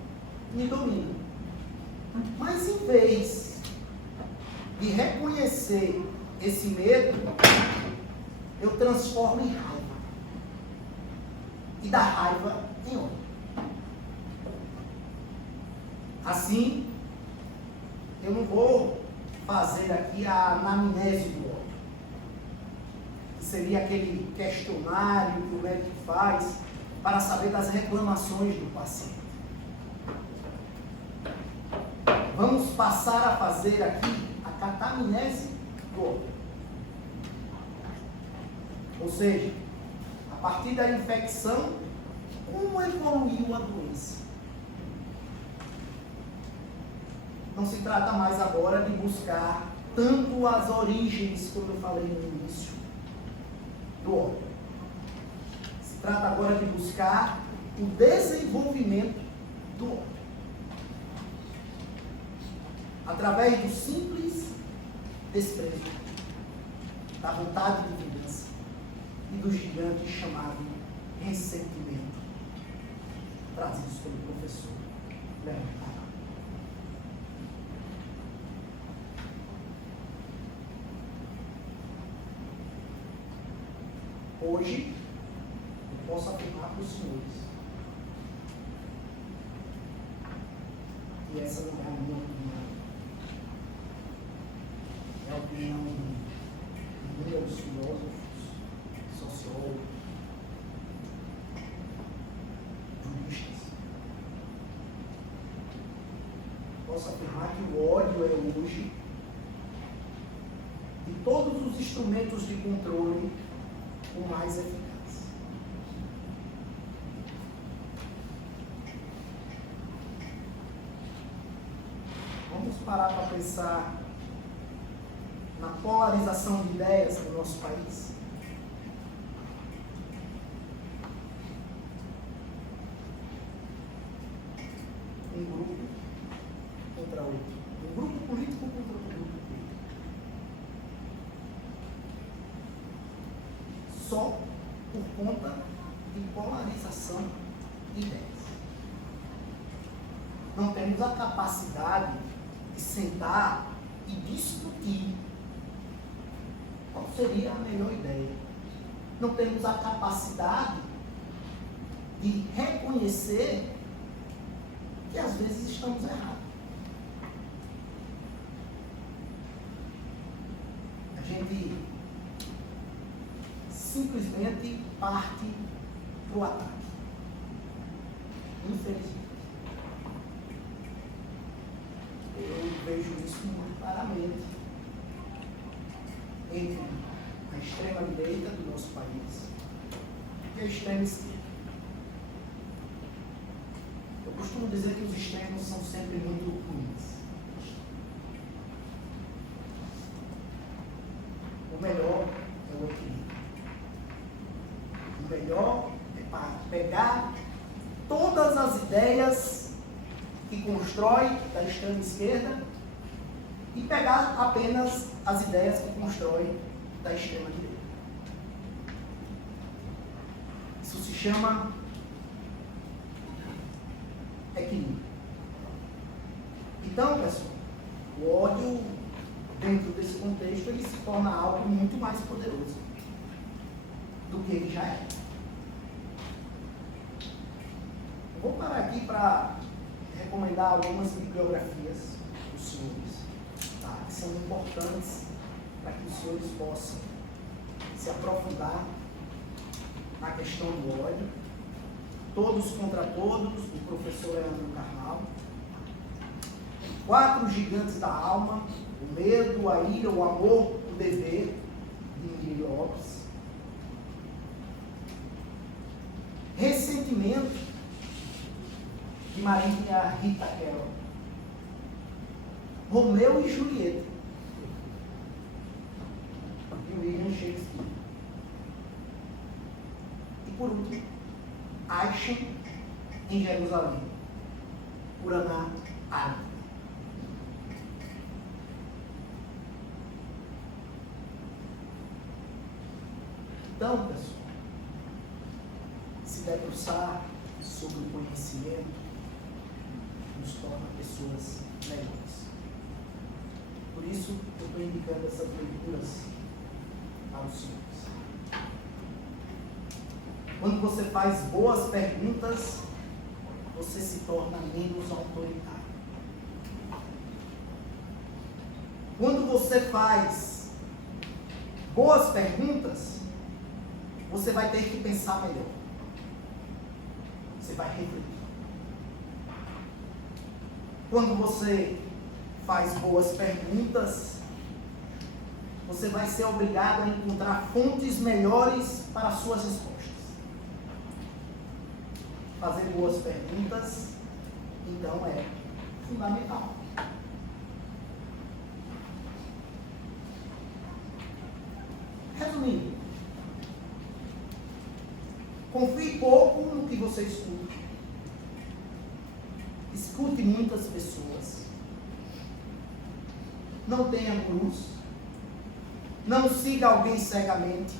me domina. Mas em vez de reconhecer esse medo, eu transformo em raiva. E da raiva em ódio. Assim, eu não vou fazer aqui a anamnese do ódio, que seria aquele questionário que o médico faz para saber das reclamações do paciente. Vamos passar a fazer aqui a catamnese do ódio. Ou seja, a partir da infecção, como evoluiu a doença. Não se trata mais agora de buscar tanto as origens, como eu falei no início, do ódio. Se trata agora de buscar o desenvolvimento do ódio. Através do simples desprezo, da vontade de vingança e do gigante chamado ressentimento, trazidos pelo professor Leandro Carnal. Hoje, eu posso afirmar para os senhores que essa não é a minha opinião. É a opinião de inúmeros filósofos, sociólogos, juristas. Posso afirmar que o ódio é hoje, de todos os instrumentos de controle, o mais eficaz. Vamos parar para pensar na polarização de ideias no nosso país. Um grupo contra outro. Um grupo político contra outro grupo político. Só por conta de polarização de ideias. temos a capacidade de sentar e discutir qual seria a melhor ideia. Não temos a capacidade de reconhecer que às vezes estamos errados. A gente simplesmente parte para o ataque. Infelizmente. Eu vejo isso muito claramente entre a extrema-direita do nosso país e a extrema-esquerda. Eu costumo dizer que os extremos são sempre muito ruins. O melhor é o equilíbrio. O melhor é para pegar todas as ideias que constrói da extrema esquerda e pegar apenas as ideias que constrói da extrema direita. Isso se chama equilíbrio. Então, pessoal, o ódio, dentro desse contexto, ele se torna algo muito mais poderoso do que ele já é. Vou parar aqui para recomendar algumas bibliografias para os senhores, tá? Que são importantes para que os senhores possam se aprofundar na questão do ódio. Todos contra Todos, do professor Leandro Carnal. 4 Gigantes da Alma, o Medo, a Ira, o Amor, o Dever, de Miri Lopes. Ressentimento, de Maria Rita Kell. Romeu e Julieta, de William Shakespeare. E por último, Action em Jerusalém, por Hannah Arendt. Então, pessoal, se debruçar sobre o conhecimento nos torna pessoas melhores. Por isso, eu estou indicando essas leituras para os senhores. Quando você faz boas perguntas, você se torna menos autoritário. Quando você faz boas perguntas, você vai ter que pensar melhor. Você vai refletir. Quando você faz boas perguntas, você vai ser obrigado a encontrar fontes melhores para as suas respostas. Fazer boas perguntas, então, é fundamental. Resumindo, confie pouco no que você escuta. Escute muitas pessoas. Não tenha gurus. Não siga alguém cegamente.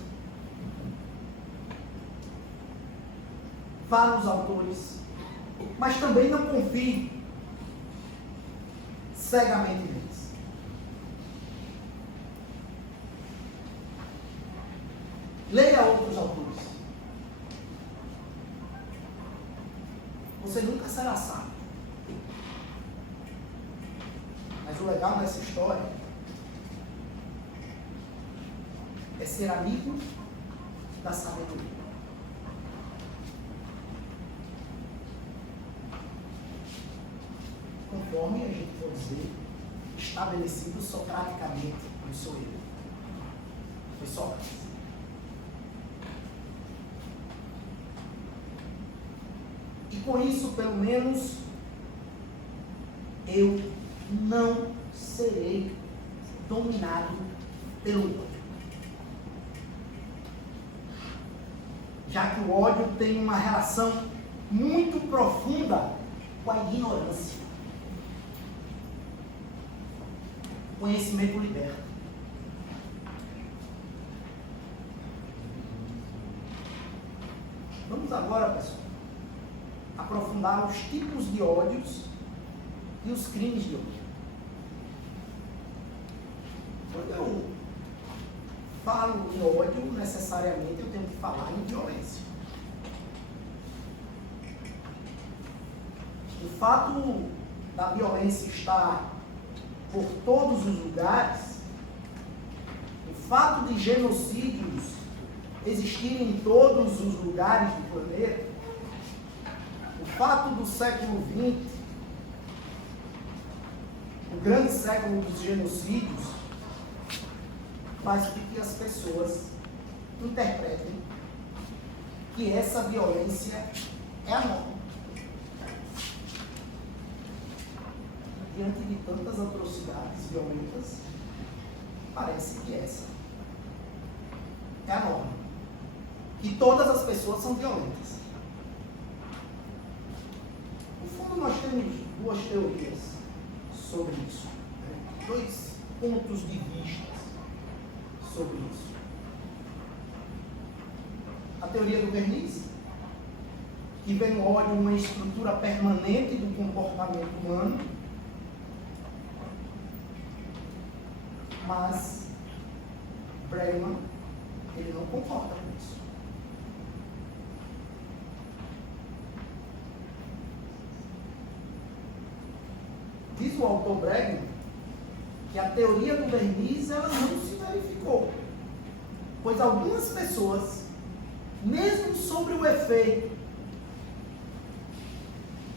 Vá nos autores. Mas também não confie cegamente neles. Leia outros autores. Você nunca será sábio. Mas o legal dessa história é ser amigo da sabedoria. Conforme a gente for dizer, estabelecido socraticamente no seu eu. Foi Sócrates. E com isso, pelo menos, eu não serei dominado pelo ódio. Já que o ódio tem uma relação muito profunda com a ignorância. O conhecimento liberta. Vamos agora, pessoal, aprofundar os tipos de ódios e os crimes de ódio. Quando eu falo em ódio, necessariamente eu tenho que falar em violência. O fato da violência estar por todos os lugares, o fato de genocídios existirem em todos os lugares do planeta, o fato do século XX, o grande século dos genocídios, faz com que as pessoas interpretem que essa violência é a norma. Diante de tantas atrocidades violentas, parece que essa é a norma. Que todas as pessoas são violentas. No fundo, nós temos duas teorias sobre isso, né? Dois pontos de vista sobre isso. A teoria do verniz, que vê no ódio uma estrutura permanente do comportamento humano, mas Bregman, ele não concorda com isso. Diz o autor Bregman que a teoria do verniz ela não se verificou, pois algumas pessoas, mesmo sobre o efeito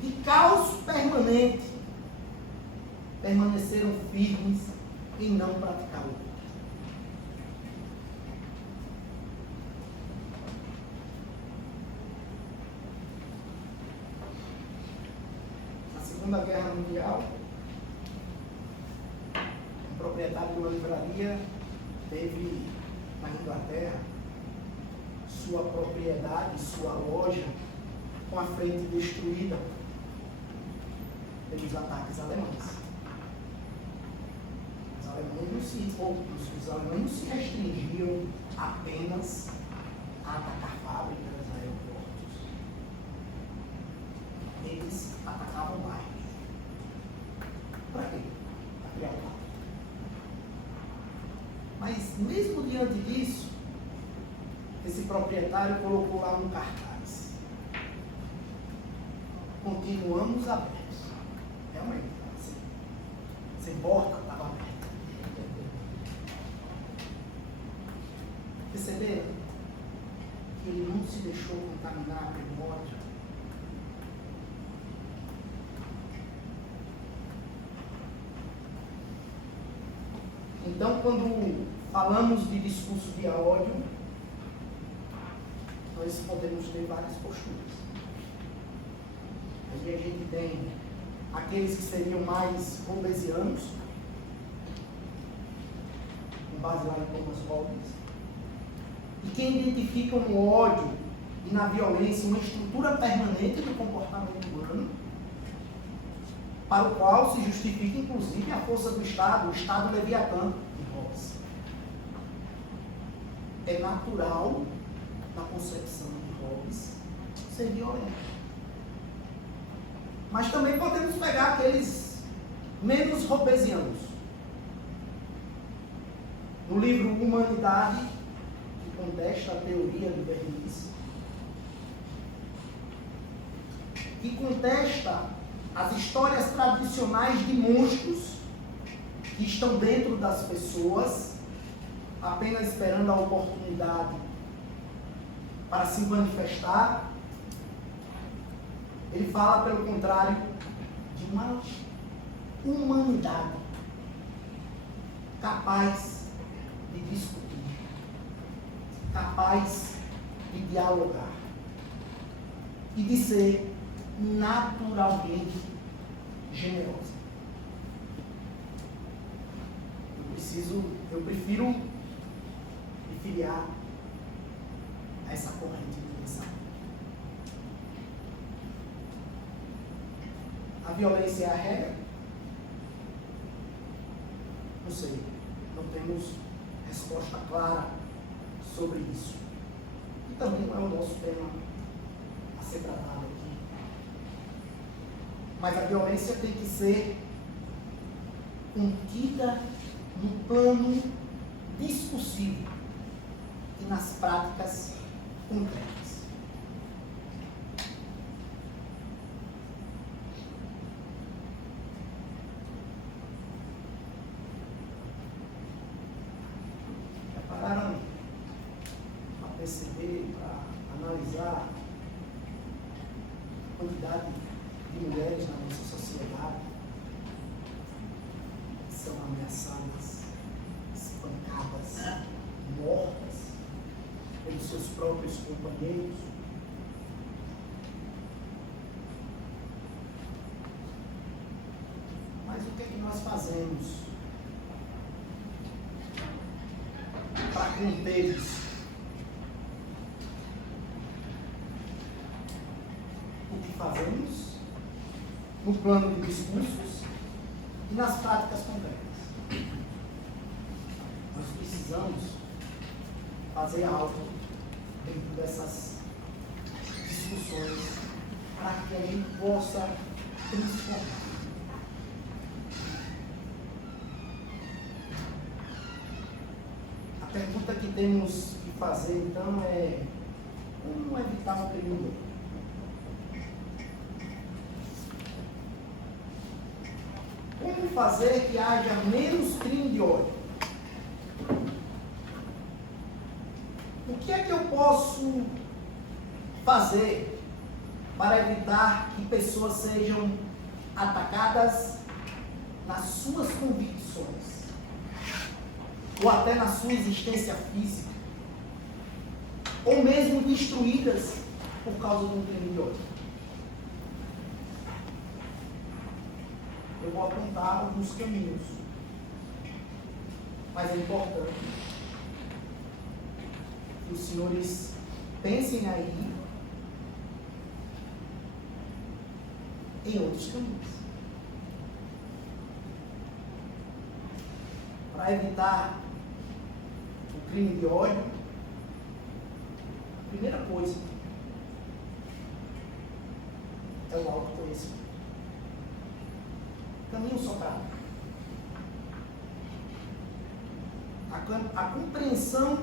de caos permanente, permaneceram firmes em não praticar o ódio. Na Segunda Guerra Mundial, um proprietário de uma livraria teve na Inglaterra sua propriedade, sua loja, com a frente destruída pelos ataques alemães. Os alemães não se restringiam apenas a atacar fábricas, aeroportos. Eles atacavam bairros. Para quê? Para criar o caos. Mas mesmo diante disso, esse proprietário colocou lá um cartaz: continuamos abertos. Realmente, sem porta, estava aberta. Perceberam que ele não se deixou contaminar pelo ódio? Então, quando falamos de discurso de ódio, nós podemos ter várias posturas. Aí a gente tem aqueles que seriam mais hobbesianos, com base lá em Thomas Hobbes, e que identificam no ódio e na violência uma estrutura permanente do comportamento humano, para o qual se justifica inclusive a força do Estado, o Estado leviatã de Hobbes. É natural, na concepção de Hobbes, ser violento. Mas também podemos pegar aqueles menos hobbesianos. No livro Humanidade, que contesta a teoria do verniz, que contesta as histórias tradicionais de monstros que estão dentro das pessoas, apenas esperando a oportunidade para se manifestar. Ele fala, pelo contrário, de uma humanidade capaz de discutir, capaz de dialogar e de ser naturalmente generosa. Eu prefiro me filiar a essa corrente de pensamento. A violência é a regra? Não sei. Não temos resposta clara sobre isso. E também não é o nosso tema a ser tratado aqui. Mas a violência tem que ser contida no plano discursivo e nas práticas concretas. Já pararam para perceber, para analisar a quantidade de mulheres na nossa sociedade que são ameaçadas, espancadas, mortas pelos seus próprios companheiros? Mas o que é que nós fazemos para conter isso? O que fazemos no plano de discursos e nas práticas concretas? Nós precisamos fazer algo dentro dessas discussões para que a gente possa transformar. A pergunta que temos que fazer então é: como evitar o crime? Como fazer que haja menos crime de ódio? O que é que eu posso fazer para evitar que pessoas sejam atacadas nas suas convicções, ou até na sua existência física, ou mesmo destruídas por causa de um crime de ódio? Eu vou apontar alguns caminhos, mas é importante que os senhores pensem aí em outros caminhos. Para evitar o crime de ódio, a primeira coisa é o autoconhecimento. Caminho só para a compreensão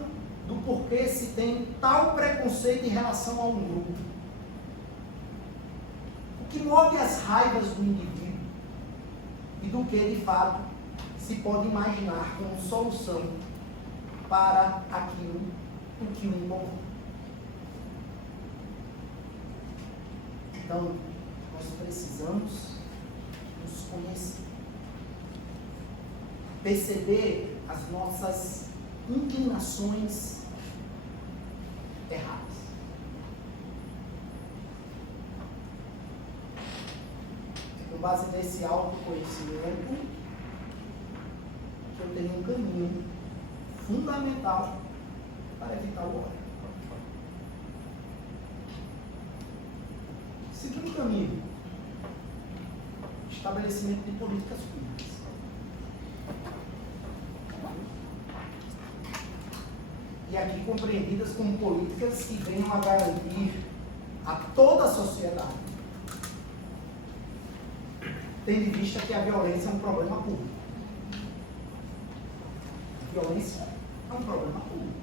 do porquê se tem tal preconceito em relação a um grupo. O que move as raivas do indivíduo e do que, de fato, se pode imaginar como solução para aquilo o que o envolve. Então, nós precisamos nos conhecer, perceber as nossas inclinações erradas. É com base nesse autoconhecimento que eu tenho um caminho fundamental para evitar o ódio. Segundo caminho: estabelecimento de políticas públicas. E aqui compreendidas como políticas que venham a garantir a toda a sociedade, tendo em vista que a violência é um problema público. A violência é um problema público.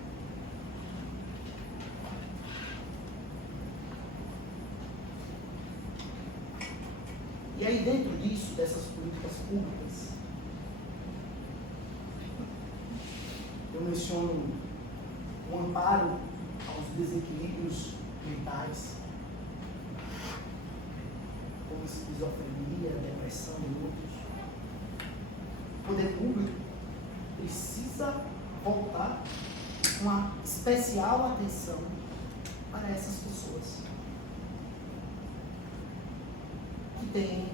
E aí, dentro disso, dessas políticas públicas, eu menciono o amparo aos desequilíbrios mentais, como esquizofrenia, depressão e outros. O poder público precisa voltar uma especial atenção para essas pessoas que têm,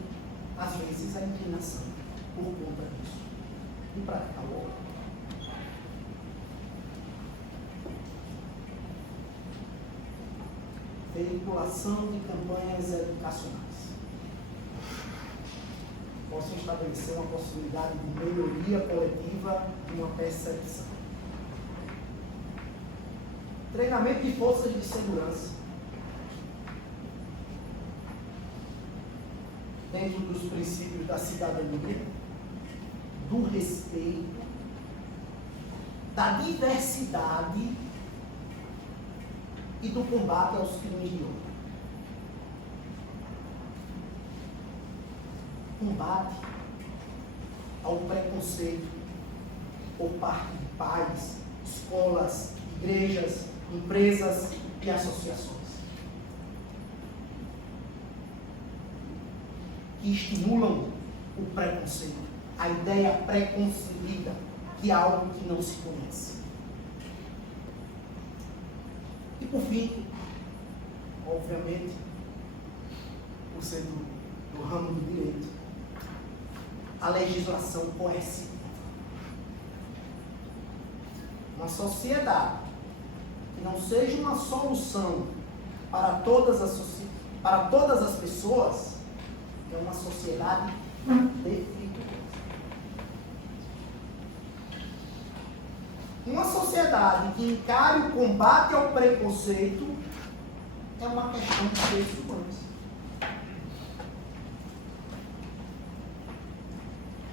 às vezes, a inclinação por conta disso de praticar o ódio. Veiculação de campanhas educacionais. Posso estabelecer uma possibilidade de melhoria coletiva e uma percepção. Treinamento de forças de segurança. dentro dos princípios da cidadania, do respeito, da diversidade e do combate aos crimes de ódio. Combate ao preconceito por parte de pais, escolas, igrejas, empresas e associações, que estimulam o preconceito, a ideia preconcebida de algo que não se conhece. E por fim, obviamente, por ser do ramo do direito, a legislação coercitiva. Uma sociedade que não seja uma solução para todas as pessoas é uma sociedade defeituosa. Uma sociedade que encare o combate ao preconceito é uma questão de direitos humanos.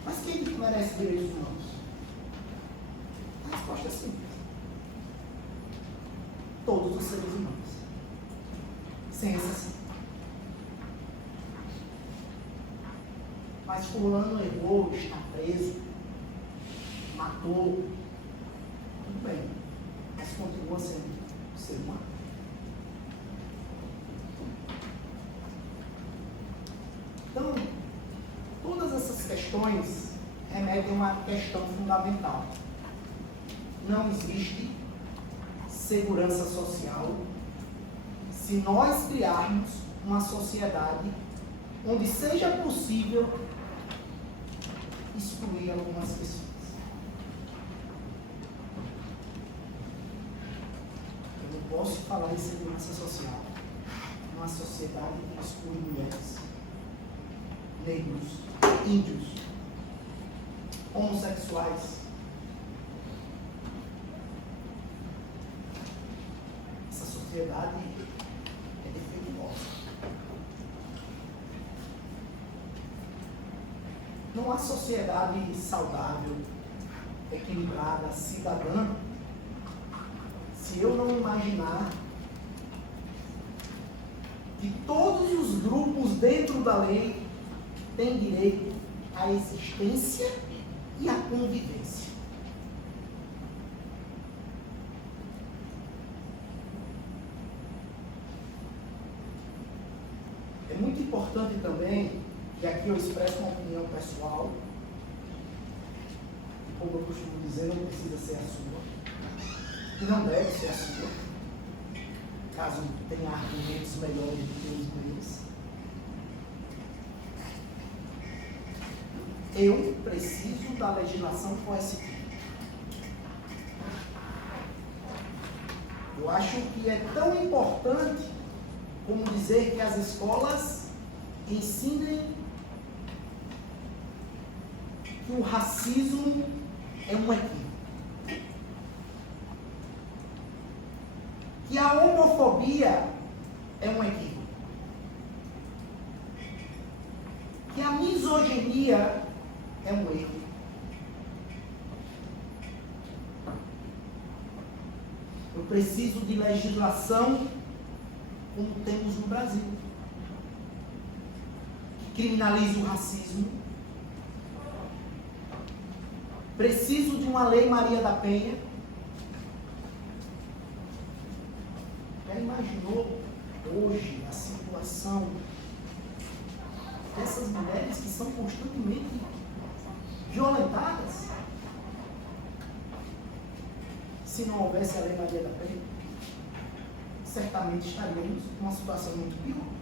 Mas quem que merece direitos humanos? A resposta é simples. Todos os seres humanos. Sem exceção. Mas fulano errou, está preso, matou. Tudo bem. Mas continua sendo ser humano. Então, todas essas questões remetem a uma questão fundamental. Não existe segurança social se nós criarmos uma sociedade onde seja possível excluir algumas pessoas. Eu não posso falar em segurança social numa sociedade que exclui mulheres, negros, índios, homossexuais. Essa sociedade é defeituosa. Não há sociedade saudável, equilibrada, cidadã, se eu não imaginar que todos os grupos dentro da lei têm direito à existência e à convivência. É muito importante também, e aqui eu expresso uma opinião pessoal, e como eu costumo dizer, não precisa ser a sua, e não deve ser a sua, caso tenha argumentos melhores do que os meus. Eu preciso da legislação coercitiva. Eu acho que é tão importante como dizer que as escolas ensinem que o racismo é um equívoco, que a homofobia é um equívoco, que a misoginia é um erro. Eu preciso de legislação como temos no Brasil, que criminalize o racismo. Preciso de uma lei Maria da Penha. Já imaginou hoje a situação dessas mulheres que são constantemente violentadas? Se não houvesse a lei Maria da Penha, certamente estaríamos numa situação muito pior.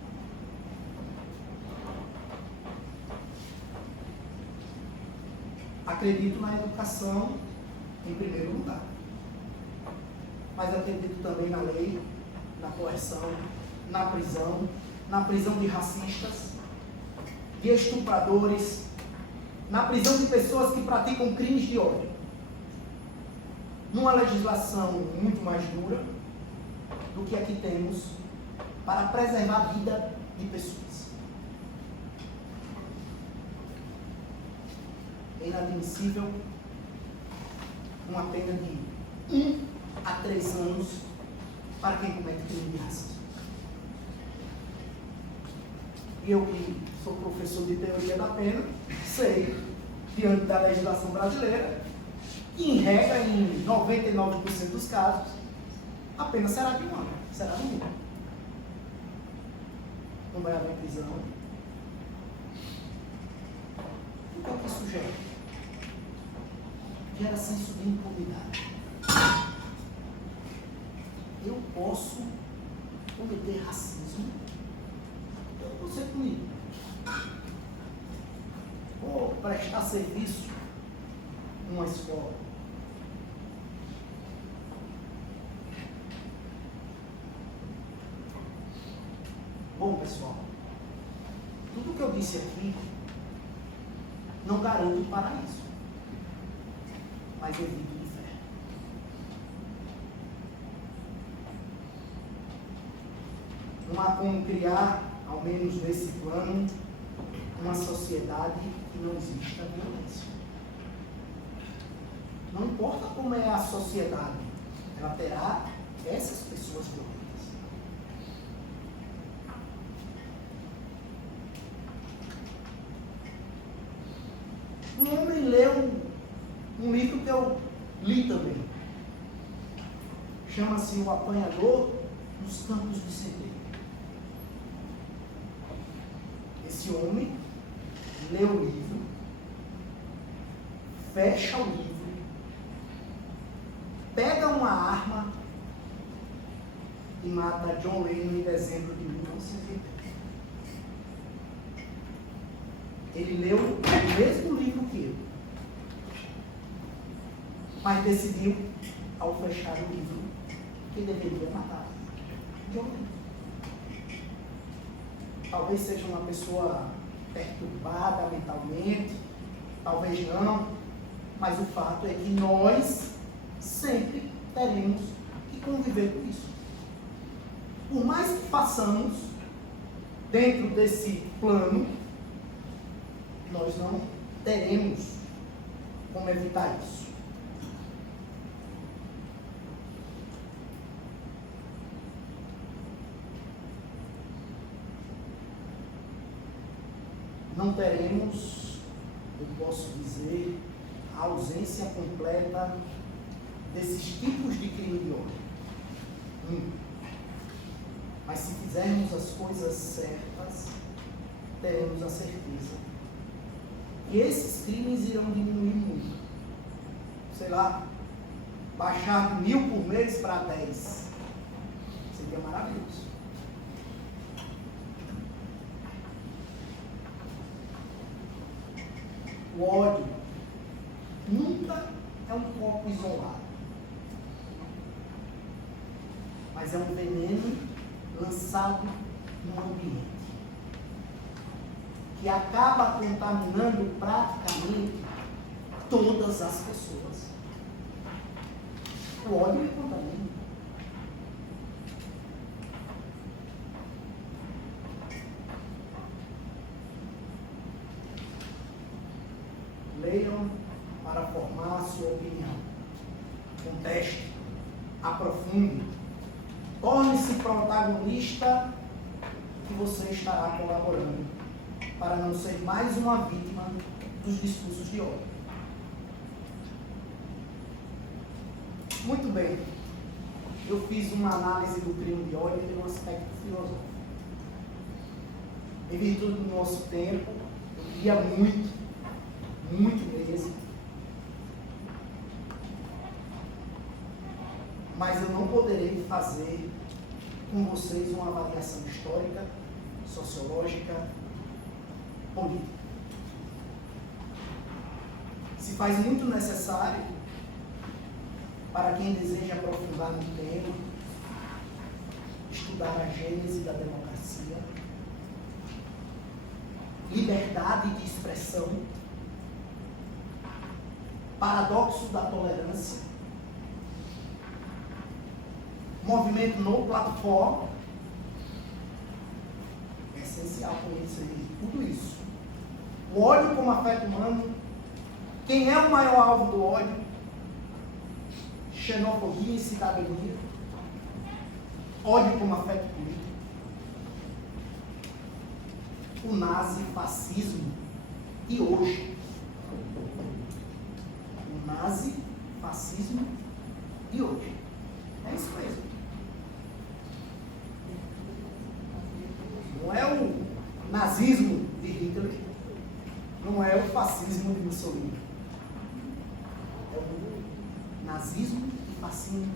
Acredito na educação em primeiro lugar, mas acredito também na lei, na coerção, na prisão de racistas, de estupradores, na prisão de pessoas que praticam crimes de ódio, numa legislação muito mais dura do que a que temos para preservar a vida de pessoas. é inadmissível uma pena de 1 a 3 anos para quem comete crime de racismo. E eu que sou professor de teoria da pena, sei, diante da legislação brasileira, que em regra, em 99% dos casos, a pena será de 1 ano, será no mínimo. Não vai haver prisão. O que é que isso gera? Gera senso de impunidade. Eu posso cometer racismo, eu vou ser punido. Vou prestar serviço numa escola. Bom, pessoal, tudo que eu disse aqui não garante o paraíso, mas evita o inferno. Não há como criar, ao menos nesse plano, uma sociedade que não exista violência. Não importa como é a sociedade, ela terá essas pessoas violentas. Um homem leu um livro que eu li também. Chama-se O Apanhador dos Campos de Centeio. Esse homem lê o livro, fecha o livro, pega uma arma e mata John Lennon em dezembro de 1980. Ele leu o mesmo livro que eu, mas decidiu, ao fechar o livro, que deveria matar John Lennon. Talvez seja uma pessoa perturbada mentalmente, talvez não, mas o fato é que nós sempre teremos que conviver com isso. Por mais que façamos dentro desse plano, nós não teremos como evitar isso. Não teremos, eu posso dizer, a ausência completa desses tipos de crime de ódio. Mas se fizermos as coisas certas, teremos a certeza que esses crimes irão diminuir muito. Sei lá, baixar de 1000 por mês para 10. Seria maravilhoso. O ódio nunca é um copo isolado, mas é um veneno lançado no ambiente, que acaba contaminando praticamente todas as pessoas. O ódio me contamina. Leiam para formar a sua opinião. Conteste, aprofunde, torne-se protagonista, que você estará colaborando para não ser mais uma vítima dos discursos de ódio. Muito bem, eu fiz uma análise do crime de ódio em um aspecto filosófico. Em virtude do nosso tempo, eu queria muito mesmo, mas eu não poderei fazer com vocês uma avaliação histórica, sociológica, política. Se faz muito necessário para quem deseja aprofundar no tema, estudar a gênese da democracia, liberdade de expressão, paradoxo da tolerância, movimento no plataforma, é essencial conhecer tudo isso. O ódio como afeto humano Quem é o maior alvo do ódio? Xenofobia e cidadania. Ódio como afeto político. O nazifascismo. E hoje. O nazifascismo e hoje. É isso mesmo. Não é o nazismo de Hitler, não é o fascismo de Mussolini. É o nazismo e fascismo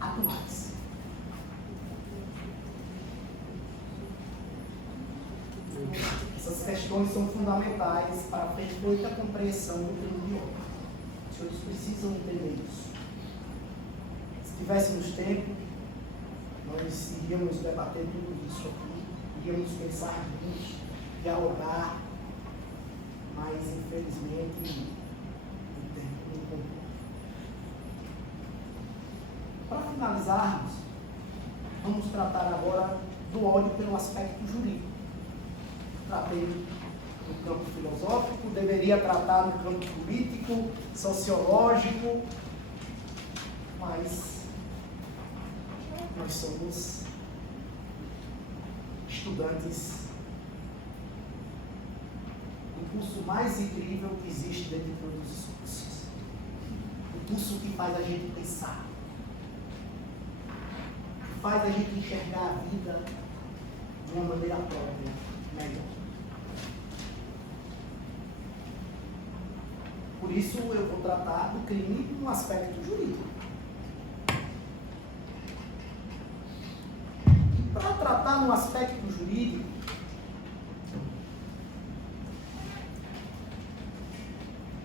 atuais. Essas questões são fundamentais para a perfeita compreensão do crime de ódio. Os senhores precisam entender isso. Se tivéssemos tempo, nós iríamos debater tudo isso aqui, iríamos pensar juntos, dialogar, mas infelizmente o tempo não comprou. Para finalizarmos, vamos tratar agora do ódio pelo aspecto jurídico. Tratei no campo filosófico, deveria tratar no campo político, sociológico, mas nós somos estudantes do curso mais incrível que existe dentro de todos os cursos. O curso que faz a gente pensar, que faz a gente enxergar a vida de uma maneira própria, melhor. Por isso eu vou tratar do crime no aspecto jurídico. E para tratar no aspecto jurídico,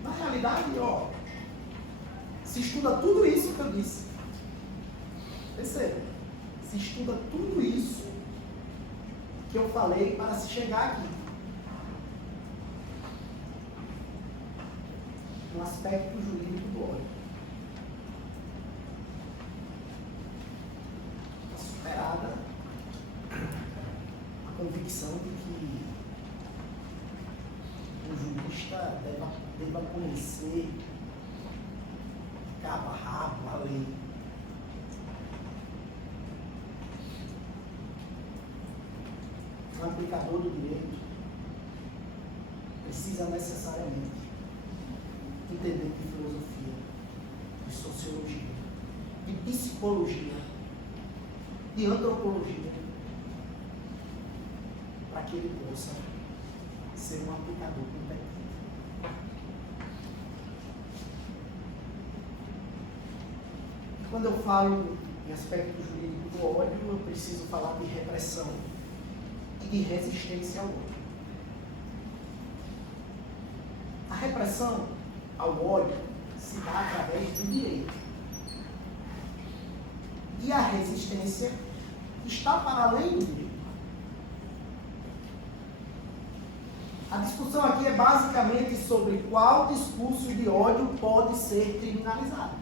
na realidade, se estuda tudo isso que eu disse. Perceba, se estuda tudo isso que eu falei para se chegar aqui. No aspecto jurídico do ódio. Está superada a convicção de que o jurista deva conhecer cabo a rabo a lei. O aplicador do direito precisa necessariamente entender de filosofia, de sociologia, de psicologia, de antropologia, para que ele possa ser um aplicador competente. Quando eu falo em aspecto jurídico do ódio, eu preciso falar de repressão e de resistência ao ódio. A repressão ao ódio se dá através do direito. E a resistência está para além do direito. A discussão aqui é basicamente sobre qual discurso de ódio pode ser criminalizado.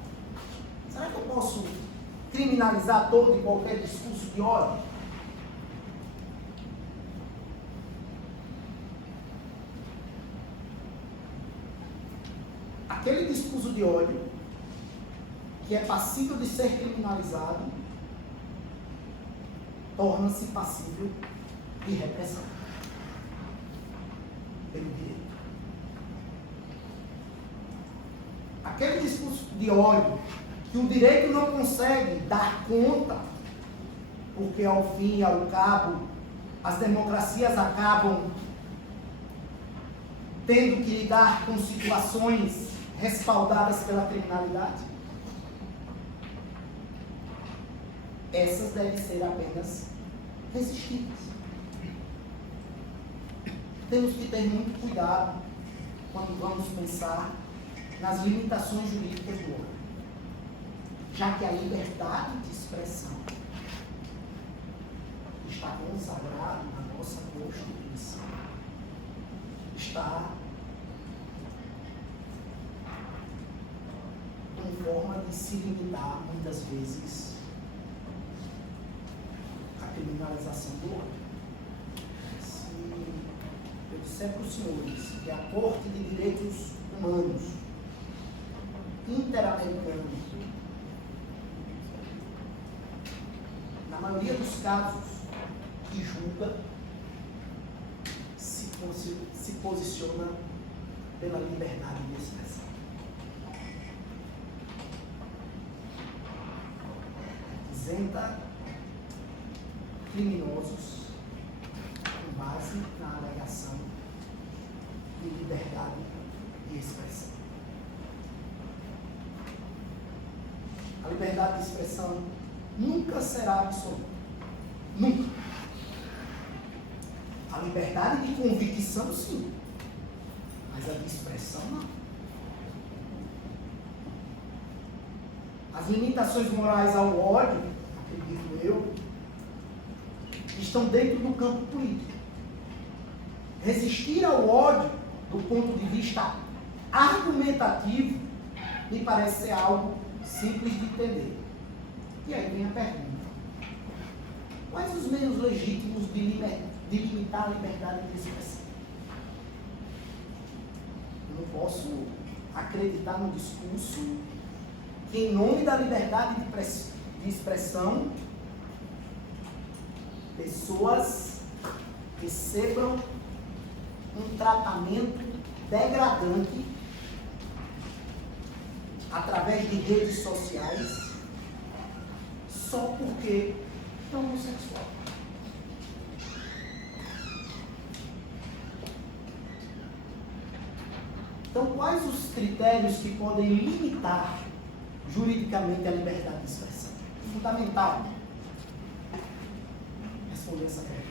Será que eu posso criminalizar todo e qualquer discurso de ódio? Aquele discurso de ódio que é passível de ser criminalizado torna-se passível de repressão pelo direito. Aquele discurso de ódio que o direito não consegue dar conta, porque ao fim e ao cabo as democracias acabam tendo que lidar com situações respaldadas pela criminalidade, essas devem ser apenas resistidas. Temos que ter muito cuidado quando vamos pensar nas limitações jurídicas do ódio, já que a liberdade de expressão está consagrada na nossa Constituição, está como forma de se limitar, muitas vezes, a criminalização do ódio. Se eu disser para os senhores que a Corte de Direitos humanos, interamericanos. Na maioria dos casos que julga, se posiciona pela liberdade de expressão. Isenta criminosos com base na alegação de liberdade de expressão. A liberdade de expressão nunca será absoluta. Nunca. A liberdade de convicção, sim. Mas a de expressão, não. As limitações morais ao ódio, acredito eu, estão dentro do campo político. Resistir ao ódio, do ponto de vista argumentativo, me parece ser algo simples de entender. E aí vem a pergunta: quais os meios legítimos de limitar a liberdade de expressão? Eu não posso acreditar no discurso que, em nome da liberdade de expressão, pessoas recebam um tratamento degradante através de redes sociais só porque é homossexual. Então, quais os critérios que podem limitar juridicamente a liberdade de expressão? Fundamental responder essa pergunta.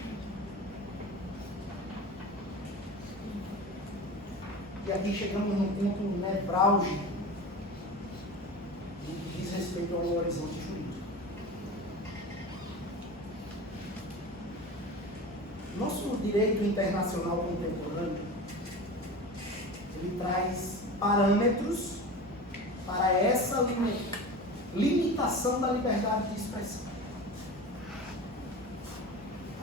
E aqui chegamos num ponto nevrálgico no que diz respeito ao horizonte jurídico. Nosso direito internacional contemporâneo, ele traz parâmetros para essa limitação da liberdade de expressão.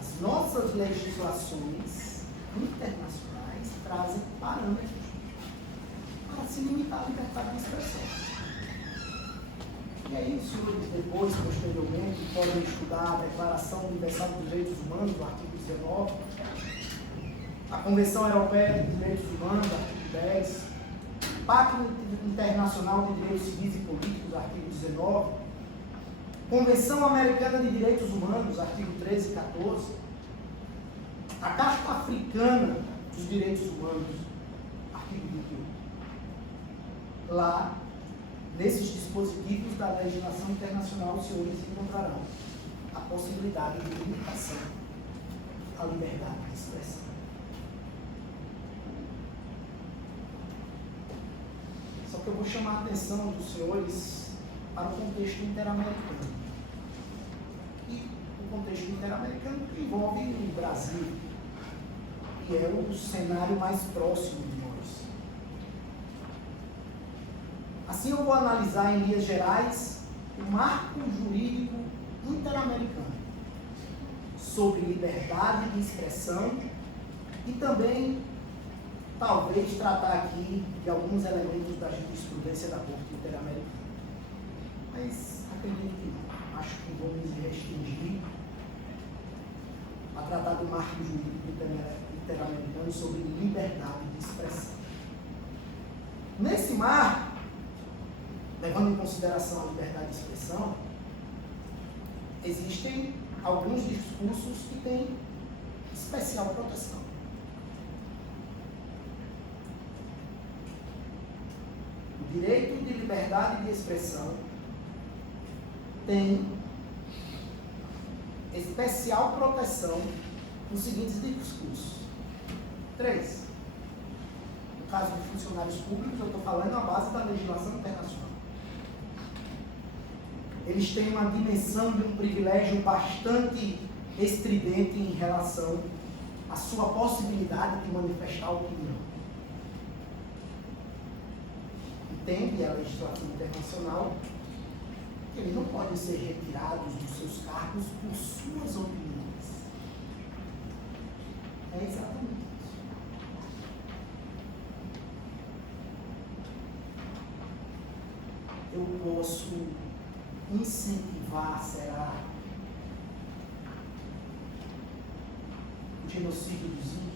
As nossas legislações internacionais trazem parâmetros para se limitar a liberdade de expressão. E aí os senhores depois, posteriormente, podem estudar a Declaração Universal dos Direitos Humanos, do artigo 19, a Convenção Europeia de Direitos Humanos, artigo 10, Pacto Internacional de Direitos Civis e Políticos, artigo 19, Convenção Americana de Direitos Humanos, artigo 13 e 14, a Carta Africana dos Direitos Humanos, artigo 21. Lá, nesses dispositivos da legislação internacional, os senhores encontrarão a possibilidade de limitação à liberdade de expressão. Só que eu vou chamar a atenção dos senhores para o contexto interamericano. E o contexto interamericano que envolve o Brasil, que é o cenário mais próximo de nós. Assim, eu vou analisar em linhas gerais o marco jurídico interamericano sobre liberdade de expressão e também, talvez, tratar aqui de alguns elementos da jurisprudência da Corte Interamericana. Mas acredito que não. Acho que vou me restringir a tratar do marco jurídico interamericano sobre liberdade de expressão. Nesse marco, levando em consideração a liberdade de expressão, existem alguns discursos que têm especial proteção. O direito de liberdade de expressão tem especial proteção nos seguintes discursos. 3. No caso de funcionários públicos, eu estou falando à base da legislação internacional. Eles têm uma dimensão de um privilégio bastante estridente em relação à sua possibilidade de manifestar opinião. Entende a legislação internacional que eles não podem ser retirados dos seus cargos por suas opiniões. É exatamente isso. eu posso incentivar, será, o genocídio dos índios?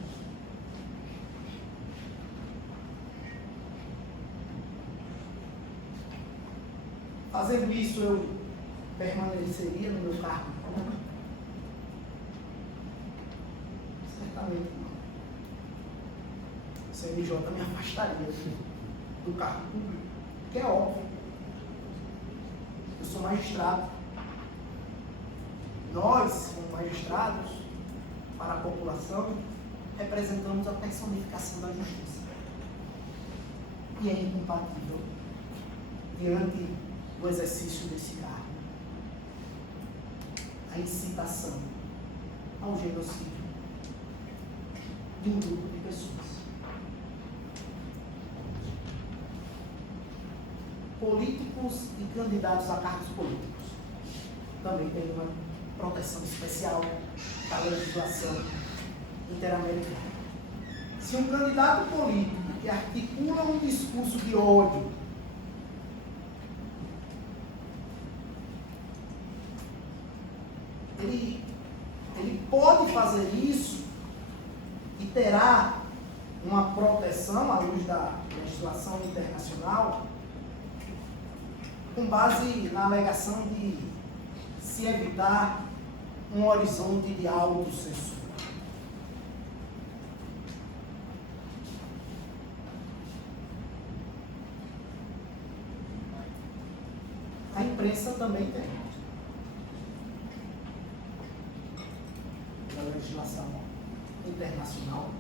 Fazendo isso, eu permaneceria no meu cargo público? Certamente não. O CNJ me afastaria do cargo público, que é óbvio. Eu sou magistrado. Nós, como magistrados, para a população, representamos a personificação da justiça. E é incompatível diante do exercício desse cargo a incitação ao genocídio de um grupo de pessoas. Políticos e candidatos a cargos políticos também têm uma proteção especial da legislação interamericana. Se um candidato político que articula um discurso de ódio ele pode fazer isso e terá uma proteção à luz da legislação internacional com base na alegação de se evitar um horizonte de autocensura. A imprensa também tem. Da legislação internacional,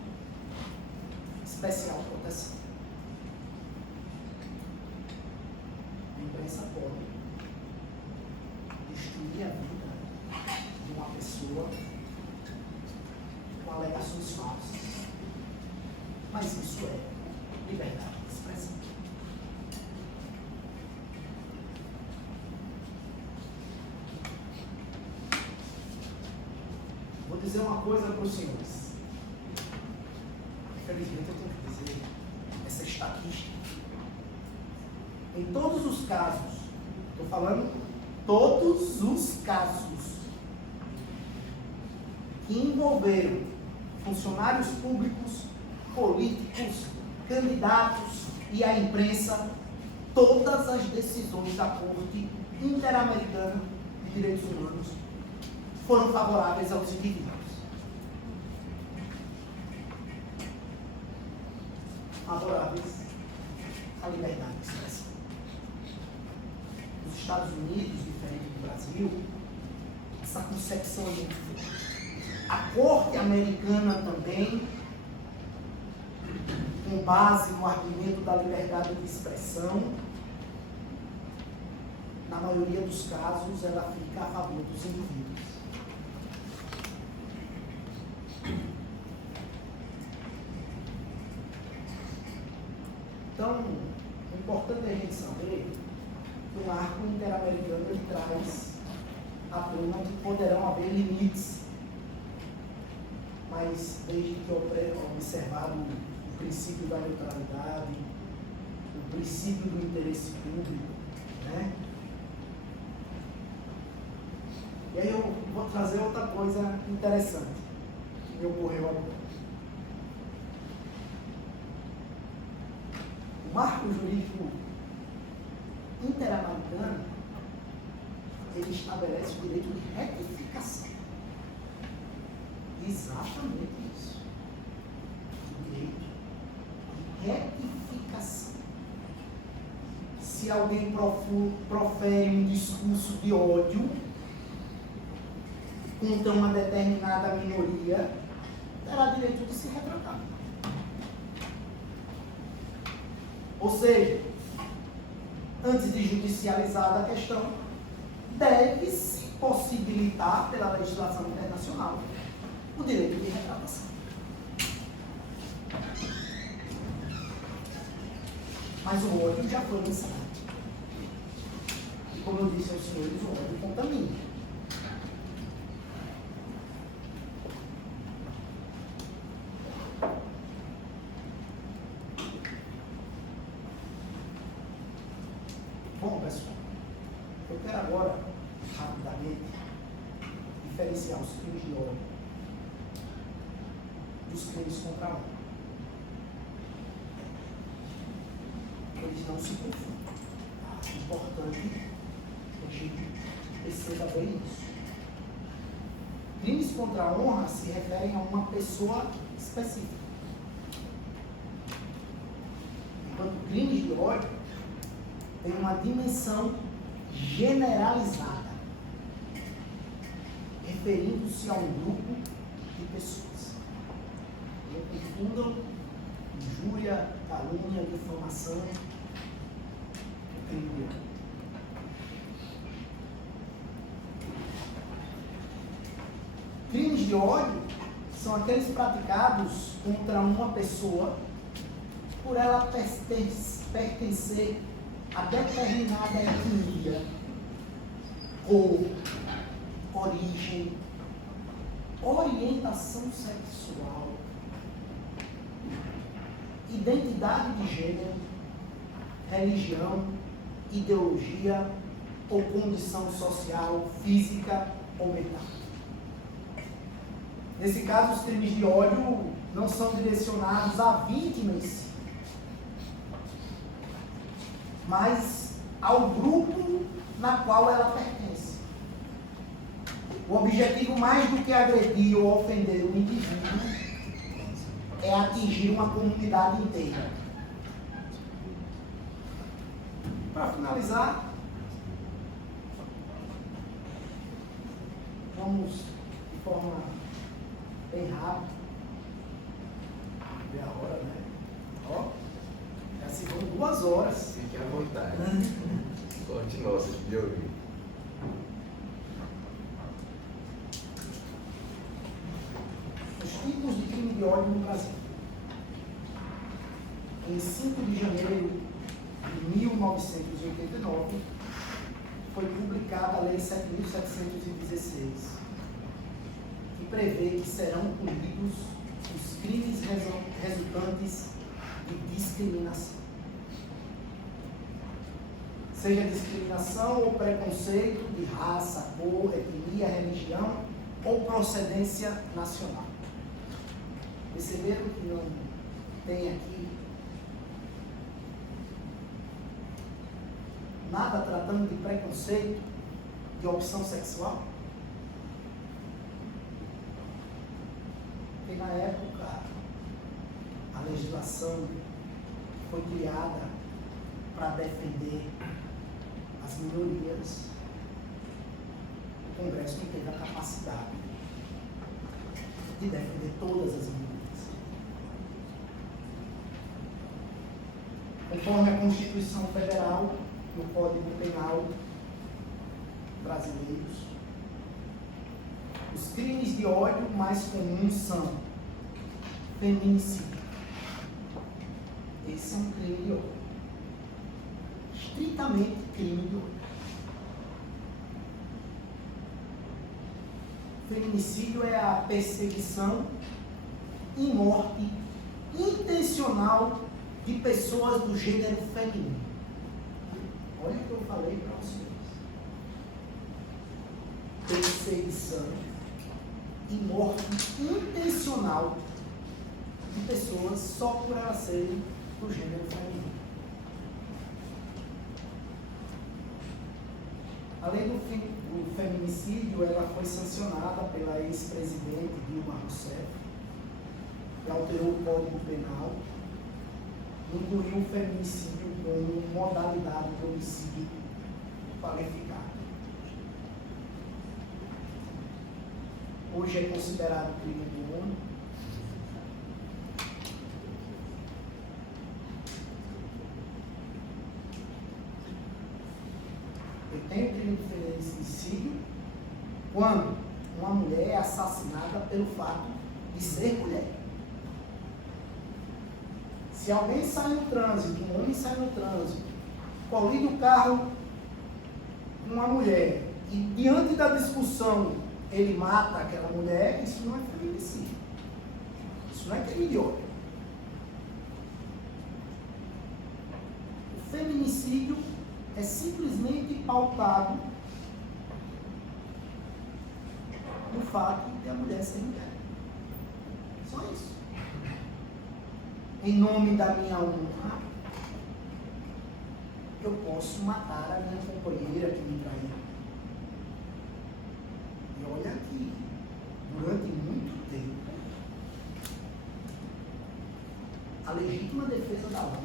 especial proteção. A imprensa pode destruir a vida de uma pessoa com alegações falsas. Mas isso é liberdade de expressão. Vou dizer uma coisa para os senhores. Infelizmente eu tenho que dizer essa estatística. Em todos os casos, estou falando todos os casos que envolveram funcionários públicos, políticos, candidatos e a imprensa, todas as decisões da Corte Interamericana de Direitos Humanos foram favoráveis aos indivíduos. Favoráveis à liberdade de expressão. Nos Estados Unidos, diferente do Brasil, essa concepção é muito forte. A Corte Americana também, com base no argumento da liberdade de expressão, na maioria dos casos, ela fica a favor dos indivíduos. Então, o importante é a gente saber que o marco interamericano ele traz à tona que poderão haver limites, mas desde que observado o princípio da neutralidade, o princípio do interesse público, né? E aí eu vou trazer outra coisa interessante que me ocorreu agora. O marco jurídico interamericano, ele estabelece o direito de retificação. Exatamente isso. O direito de retificação. Se alguém profere um discurso de ódio contra uma determinada minoria, terá direito de se retratar. Ou seja, antes de judicializar a questão, deve-se possibilitar, pela legislação internacional, o direito de retratação. Mas o ódio já foi lançado. E como eu disse aos senhores, o ódio contamina. Bom, pessoal, eu quero agora, rapidamente, diferenciar os crimes de ódio dos crimes contra a honra. Eles não se confundem. É importante que a gente perceba bem isso. Crimes contra a honra se referem a uma pessoa específica. Enquanto crimes de ódio têm uma dimensão generalizada, referindo-se a um grupo de pessoas. Não confundam injúria, calúnia, difamação, crime de ódio. Crimes de ódio são aqueles praticados contra uma pessoa por ela pertencer a determinada etnia, cor, origem, orientação sexual, identidade de gênero, religião, ideologia ou condição social, física ou mental. Nesse caso, os crimes de ódio não são direcionados à vítima em si, mas ao grupo na qual ela pertence. O objetivo, mais do que agredir ou ofender o indivíduo, é atingir uma comunidade inteira. Para finalizar, vamos de forma bem rápida, ver a hora, né? Ó, já se vão 2 horas. Fique à vontade. Sorte nossa de ouvir. Os tipos de crime de ódio no Brasil. Em 5 de janeiro de 1989, foi publicada a Lei 7.716, que prevê que serão punidos os crimes resultantes de discriminação. Seja discriminação ou preconceito de raça, cor, etnia, religião ou procedência nacional. Perceberam que não tem aqui nada tratando de preconceito, de opção sexual? Porque na época a legislação foi criada para defender as minorias. O Congresso não teve a capacidade de defender todas as minorias. Conforme a Constituição Federal e o Código Penal brasileiros, os crimes de ódio mais comuns são feminicídio. Esse é um crime de ódio. Estritamente crime de ódio. Feminicídio é a perseguição e morte intencional de pessoas do gênero feminino. Olha o que eu falei para vocês. Perseguição e morte intencional de pessoas só por elas serem do gênero feminino. Além do feminicídio, ela foi sancionada pela ex-presidente Dilma Rousseff, que alterou o Código Penal, incluiu o feminicídio como modalidade de homicídio qualificado. Hoje é considerado crime de honra. Eu tenho crime de feminicídio quando uma mulher é assassinada pelo fato de ser mulher. Se alguém sai no trânsito, um homem sai no trânsito, colide o carro com uma mulher e diante da discussão ele mata aquela mulher, isso não é feminicídio. Isso não é crime de ódio. O feminicídio é simplesmente pautado no fato de a mulher ser mulher. Só isso. Em nome da minha honra, eu posso matar a minha companheira que me traiu. E olha que, durante muito tempo, a legítima defesa da honra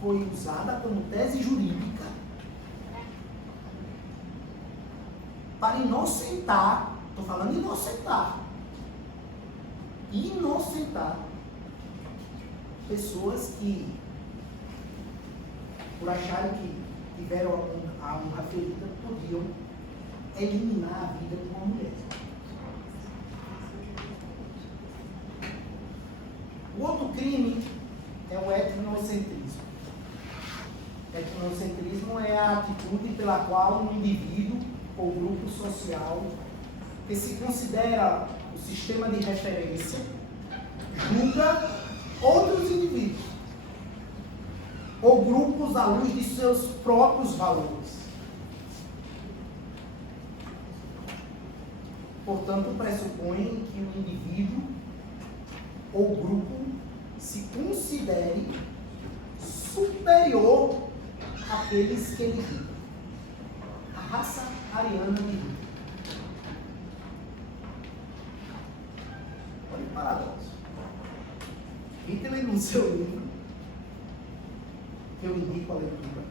foi usada como tese jurídica para inocentar, estou falando inocentar pessoas que, por acharem que tiveram a honra ferida, podiam eliminar a vida de uma mulher. O outro crime é o etnocentrismo. Etnocentrismo é a atitude pela qual um indivíduo ou grupo social que se considera o sistema de referência julga outros indivíduos ou grupos à luz de seus próprios valores. Portanto, pressupõe que o indivíduo ou grupo se considere superior àqueles que ele vive. A raça ariana de Hitler. Olha o paradoxo. Hitler, no seu livro, que eu indico a leitura,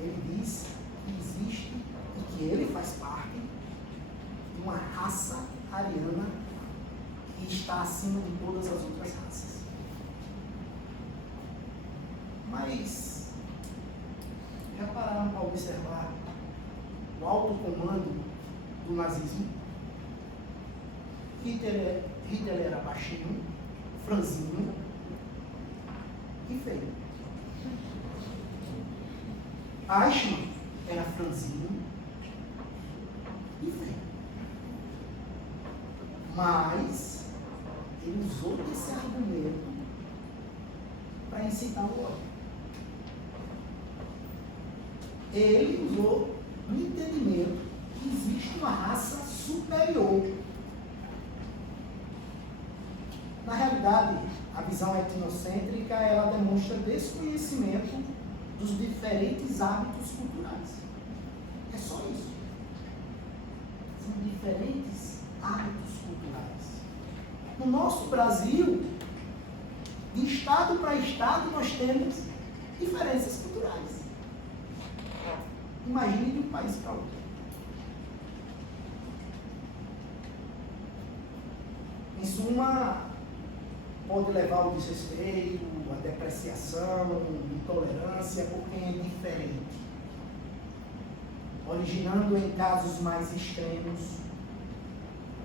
ele diz que existe e que ele faz parte de uma raça ariana que está acima de todas as outras raças. Mas, já pararam para observar o alto comando do nazismo? Hitler era baixinho, franzino e feio. Eichmann era franzino e feio. Mas ele usou esse argumento para incitar o ódio. Ele usou no entendimento que existe uma raça superior. Na realidade, a visão etnocêntrica, ela demonstra desconhecimento dos diferentes hábitos culturais. É só isso. São diferentes hábitos culturais. No nosso Brasil, de estado para estado, nós temos diferenças culturais. Imagine de um país para outro. Em suma, pode levar ao desrespeito, à depreciação, intolerância por quem é diferente, originando em casos mais extremos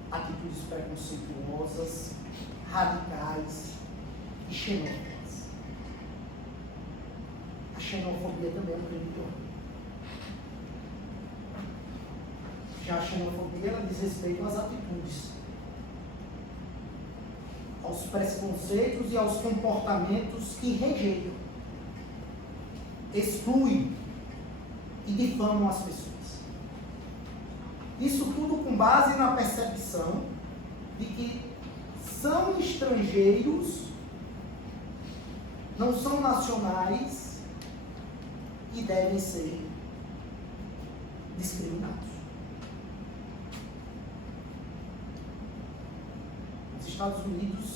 atitudes preconceituosas, radicais e xenófobas. A xenofobia também é um crime de ódio. Já a xenofobia, ela diz respeito às atitudes, aos preconceitos e aos comportamentos que rejeitam, excluem e difamam as pessoas. Isso tudo com base na percepção de que são estrangeiros, não são nacionais e devem ser discriminados. Os Estados Unidos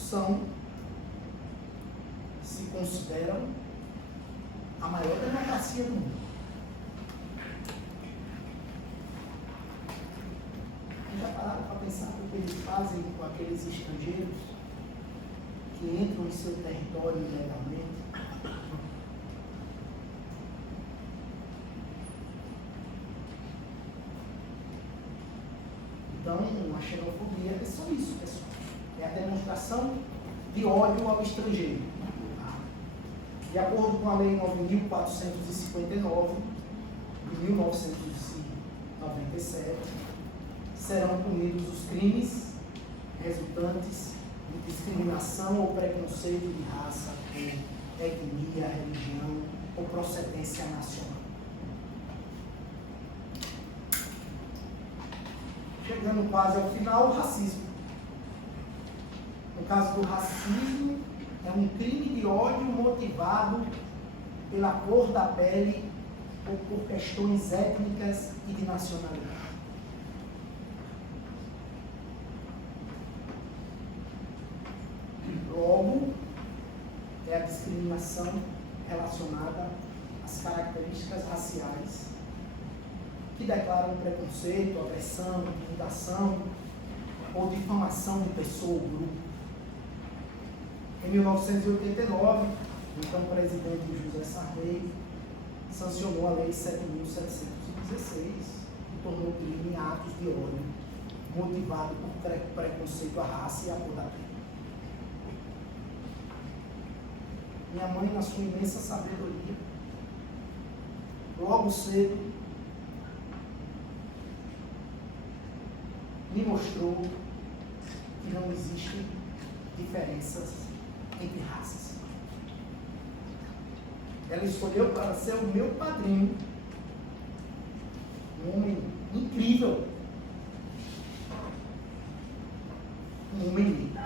se consideram a maior democracia do mundo. Já pararam para pensar o que eles fazem com aqueles estrangeiros que entram em seu território ilegalmente? Então, a xenofobia é só isso, pessoal. É a demonstração de ódio ao estrangeiro. De acordo com a Lei 9.459, de 1997, serão punidos os crimes resultantes de discriminação ou preconceito de raça, cor, etnia, religião ou procedência nacional. Chegando quase ao final, o racismo. No caso do racismo, é um crime de ódio motivado pela cor da pele ou por questões étnicas e de nacionalidade. Logo, é a discriminação relacionada às características raciais que declaram preconceito, agressão, intimidação ou difamação de pessoa ou grupo. Em 1989, o então presidente José Sarney sancionou a Lei 7.716 e tornou crime atos de ódio motivado por preconceito à raça e à cor da pele. Minha mãe, na sua imensa sabedoria, logo cedo, me mostrou que não existem diferenças entre raças. Ela escolheu para ser o meu padrinho, um homem incrível, um homem lindo.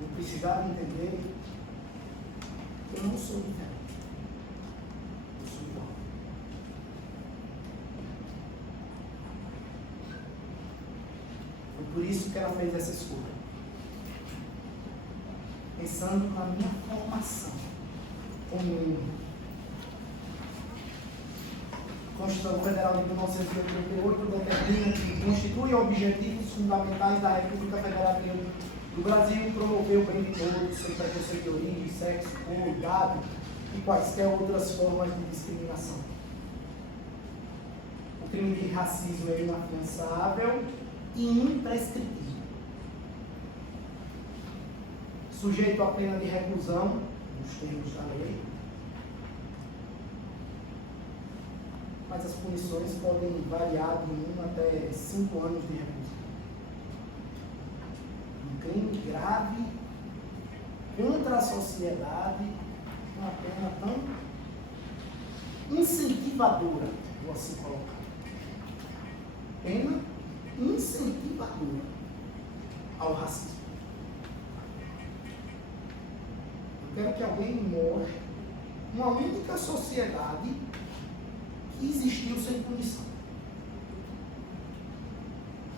Eu precisava entender que eu não sou diferente, eu sou igual. Foi por isso que ela fez essa escolha. Pensando na minha formação como homem. A Constituição Federal de 1988 determina que constitui objetivos fundamentais da República Federativa do Brasil promover o bem de todos, sem preconceito de origem, sexo, cor, idade e quaisquer outras formas de discriminação. O crime de racismo é inafiançável e imprescritível, sujeito à pena de reclusão, nos termos da lei, mas as punições podem variar de 1 até 5 anos de reclusão. Um crime grave contra a sociedade, uma pena tão incentivadora, vou assim colocar. Pena incentivadora ao racismo. Eu quero que alguém me mostre uma única sociedade que existiu sem punição.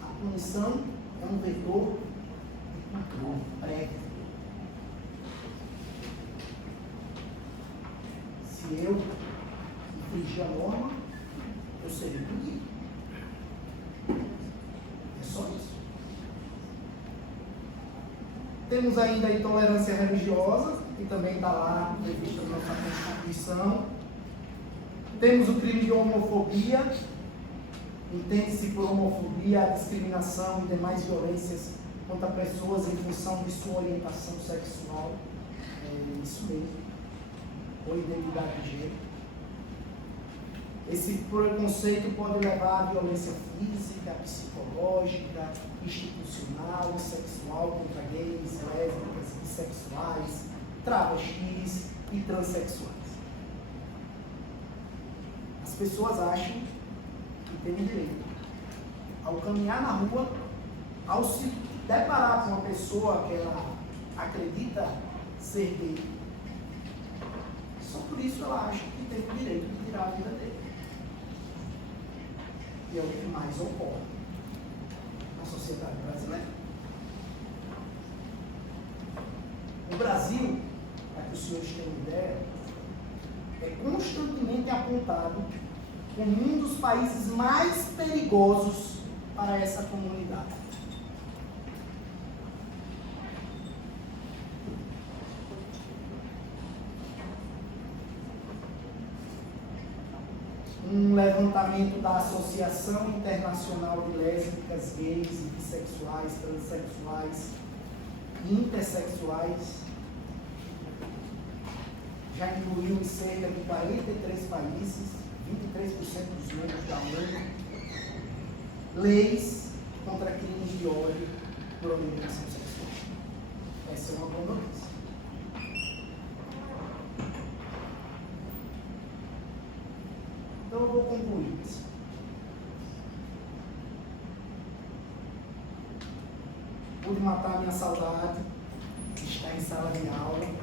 A punição é um vetor de controle prévio. Se eu infringir a norma, eu serei punido. É só isso. Temos ainda a intolerância religiosa, que também está lá prevista na nossa Constituição. Temos o crime de homofobia. Entende-se por homofobia a discriminação e demais violências contra pessoas em função de sua orientação sexual. É isso mesmo. Ou identidade de gênero. Esse preconceito pode levar à violência física, psicológica, institucional e sexual contra gays, lésbicas, bissexuais, travestis e transexuais. As pessoas acham que têm direito. Ao caminhar na rua, ao se deparar com uma pessoa que ela acredita ser gay, só por isso ela acha que tem o direito de tirar a vida dele. E é o que mais ocorre na sociedade brasileira. O Brasil, para que os senhores tenham ideia, é constantemente apontado como um dos países mais perigosos para essa comunidade. Um levantamento da Associação Internacional de Lésbicas, Gays e Bissexuais, Transsexuais e Intersexuais já incluiu em cerca de 43 países, 23% dos membros da ONU, leis contra crimes de ódio por orientação sexual. Essa é uma boa notícia. Então eu vou concluir. Pude matar minha saudade, estar em sala de aula.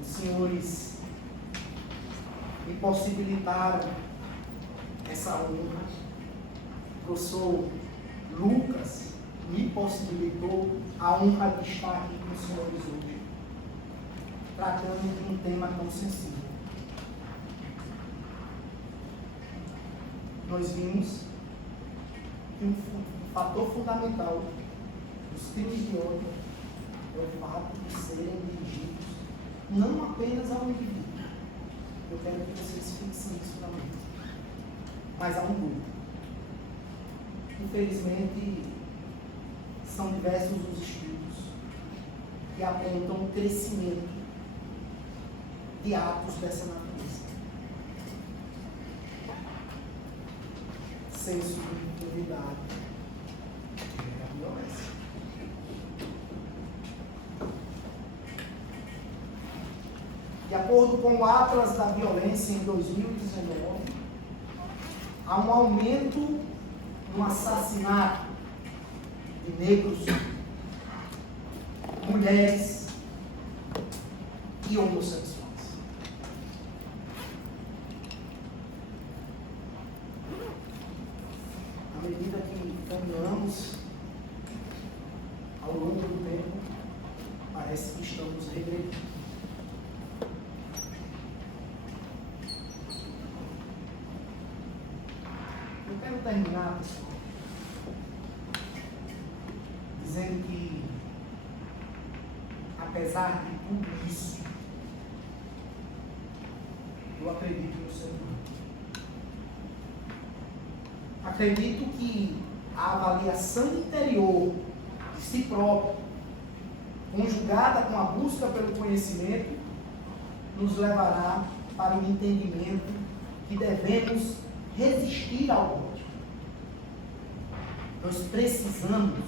Os senhores me possibilitaram essa honra. O professor Lucas me possibilitou a honra de estar aqui com os senhores hoje, tratando de um tema tão sensível. Nós vimos que um fator fundamental dos crimes de ódio é o fato de serem dirigidos não apenas ao indivíduo. Eu quero que vocês fixem isso na mente, mas a um grupo. Infelizmente, são diversos os estudos que apontam o crescimento de atos dessa natureza. Senso de integridade, violência. De acordo com o Atlas da Violência em 2019, há um aumento no assassinato de negros, mulheres e homossexuais. À medida que caminhamos ao longo do tempo, parece que estamos regredindo. Eu quero terminar, pessoal, dizendo que, apesar de tudo isso, eu acredito no ser humano. Acredito que a avaliação interior de si próprio, conjugada com a busca pelo conhecimento, nos levará para o entendimento que devemos resistir ao ódio. Nós precisamos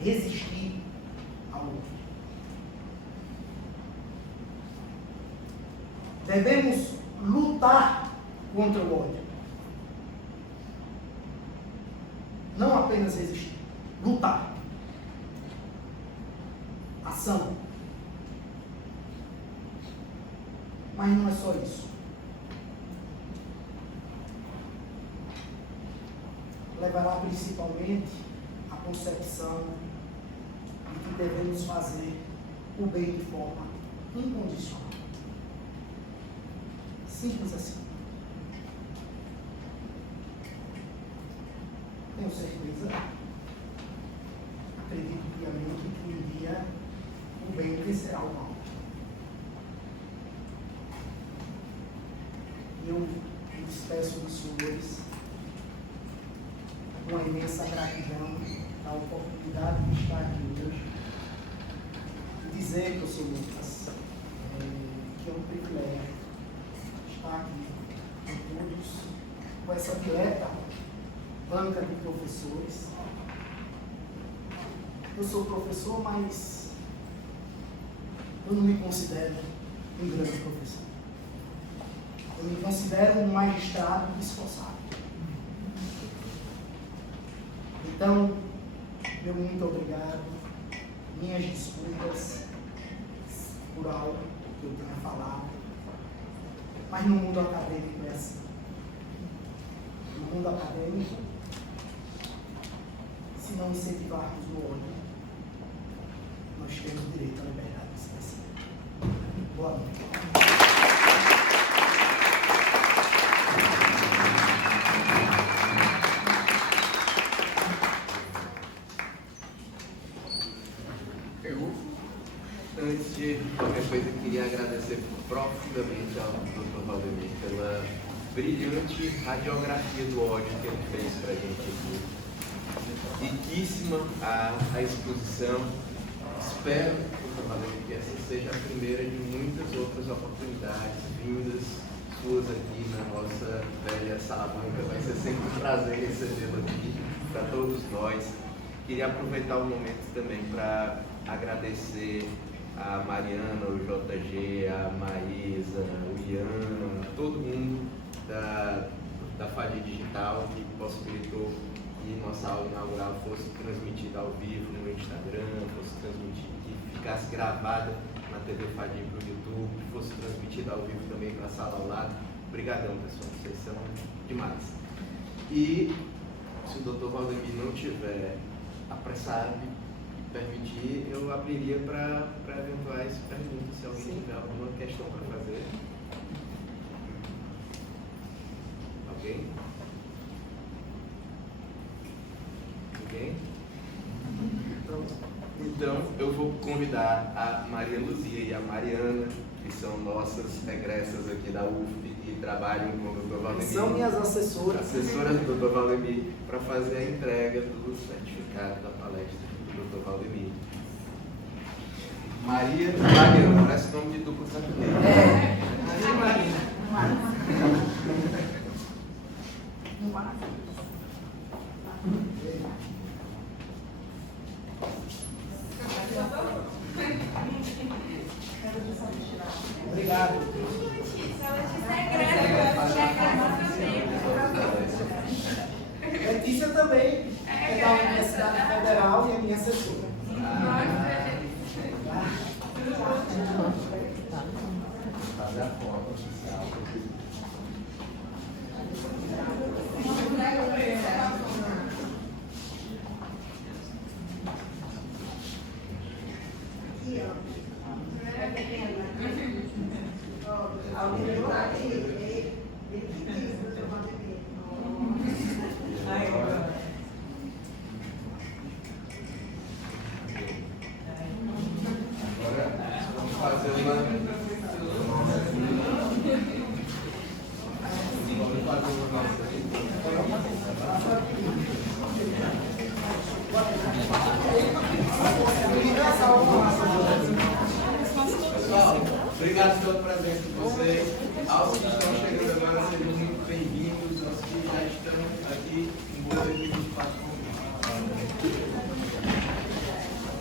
resistir ao ódio. Devemos lutar contra o ódio. Não apenas resistir, lutar. Ação. Mas não é só isso. Levará principalmente a concepção de que devemos fazer o bem de forma incondicional. Simples assim. Tenho certeza, acredito piamente que um dia o bem vencerá o mal. Eu me despeço dos senhores com uma imensa gratidão à oportunidade de estar aqui hoje e dizer, professor Lucas, que é um privilégio estar aqui com todos, com essa direta banca de professores. Eu sou professor, mas eu não me considero um grande professor. Eu me considero um magistrado esforçado. Então, meu muito obrigado. Minhas desculpas por algo que eu tenha falado. Mas no mundo acadêmico é assim. No mundo acadêmico, se não incentivarmos o ódio, nós temos direito à liberdade de expressão. Boa noite. Antes de qualquer coisa, eu queria agradecer profundamente ao Dr. Valdemir pela brilhante radiografia do ódio que ele fez para a gente aqui. Riquíssima a exposição. Espero, Dr. Valdemir, que essa seja a primeira de muitas outras oportunidades vindas suas aqui na nossa velha Salamanca. Vai ser sempre um prazer recebê-lo aqui para todos nós. Queria aproveitar o momento também para agradecer a Mariana, o JG, a Maísa, o Ian, todo mundo da FADI Digital que possibilitou que nossa aula inaugural fosse transmitida ao vivo no Instagram, fosse transmitida, que ficasse gravada na TV FADI para o YouTube, que fosse transmitida ao vivo também para a sala ao lado. Obrigadão, pessoal, vocês são demais. E se o Dr. Valdemir não tiver apressado e permitir, eu abriria para eventuais perguntas, se alguém tiver alguma questão para fazer. Ok? Ok? Então, eu vou convidar a Maria Luzia e a Mariana, que são nossas regressas aqui da UFP e trabalham com o Dr. Valdemir. São minhas assessoras. Assessoras do Dr. Valdemir, para fazer a entrega do certificado da palestra do Dr. Valdemir. Maria Mariana, parece nome de duplo sertanejo. Maria Marina. Obrigado. Letícia também é da Universidade Federal e é minha assessora. Fazer a foto oficial. Agora vamos fazer Pessoal, obrigado pela presença de vocês. Aos que estão chegando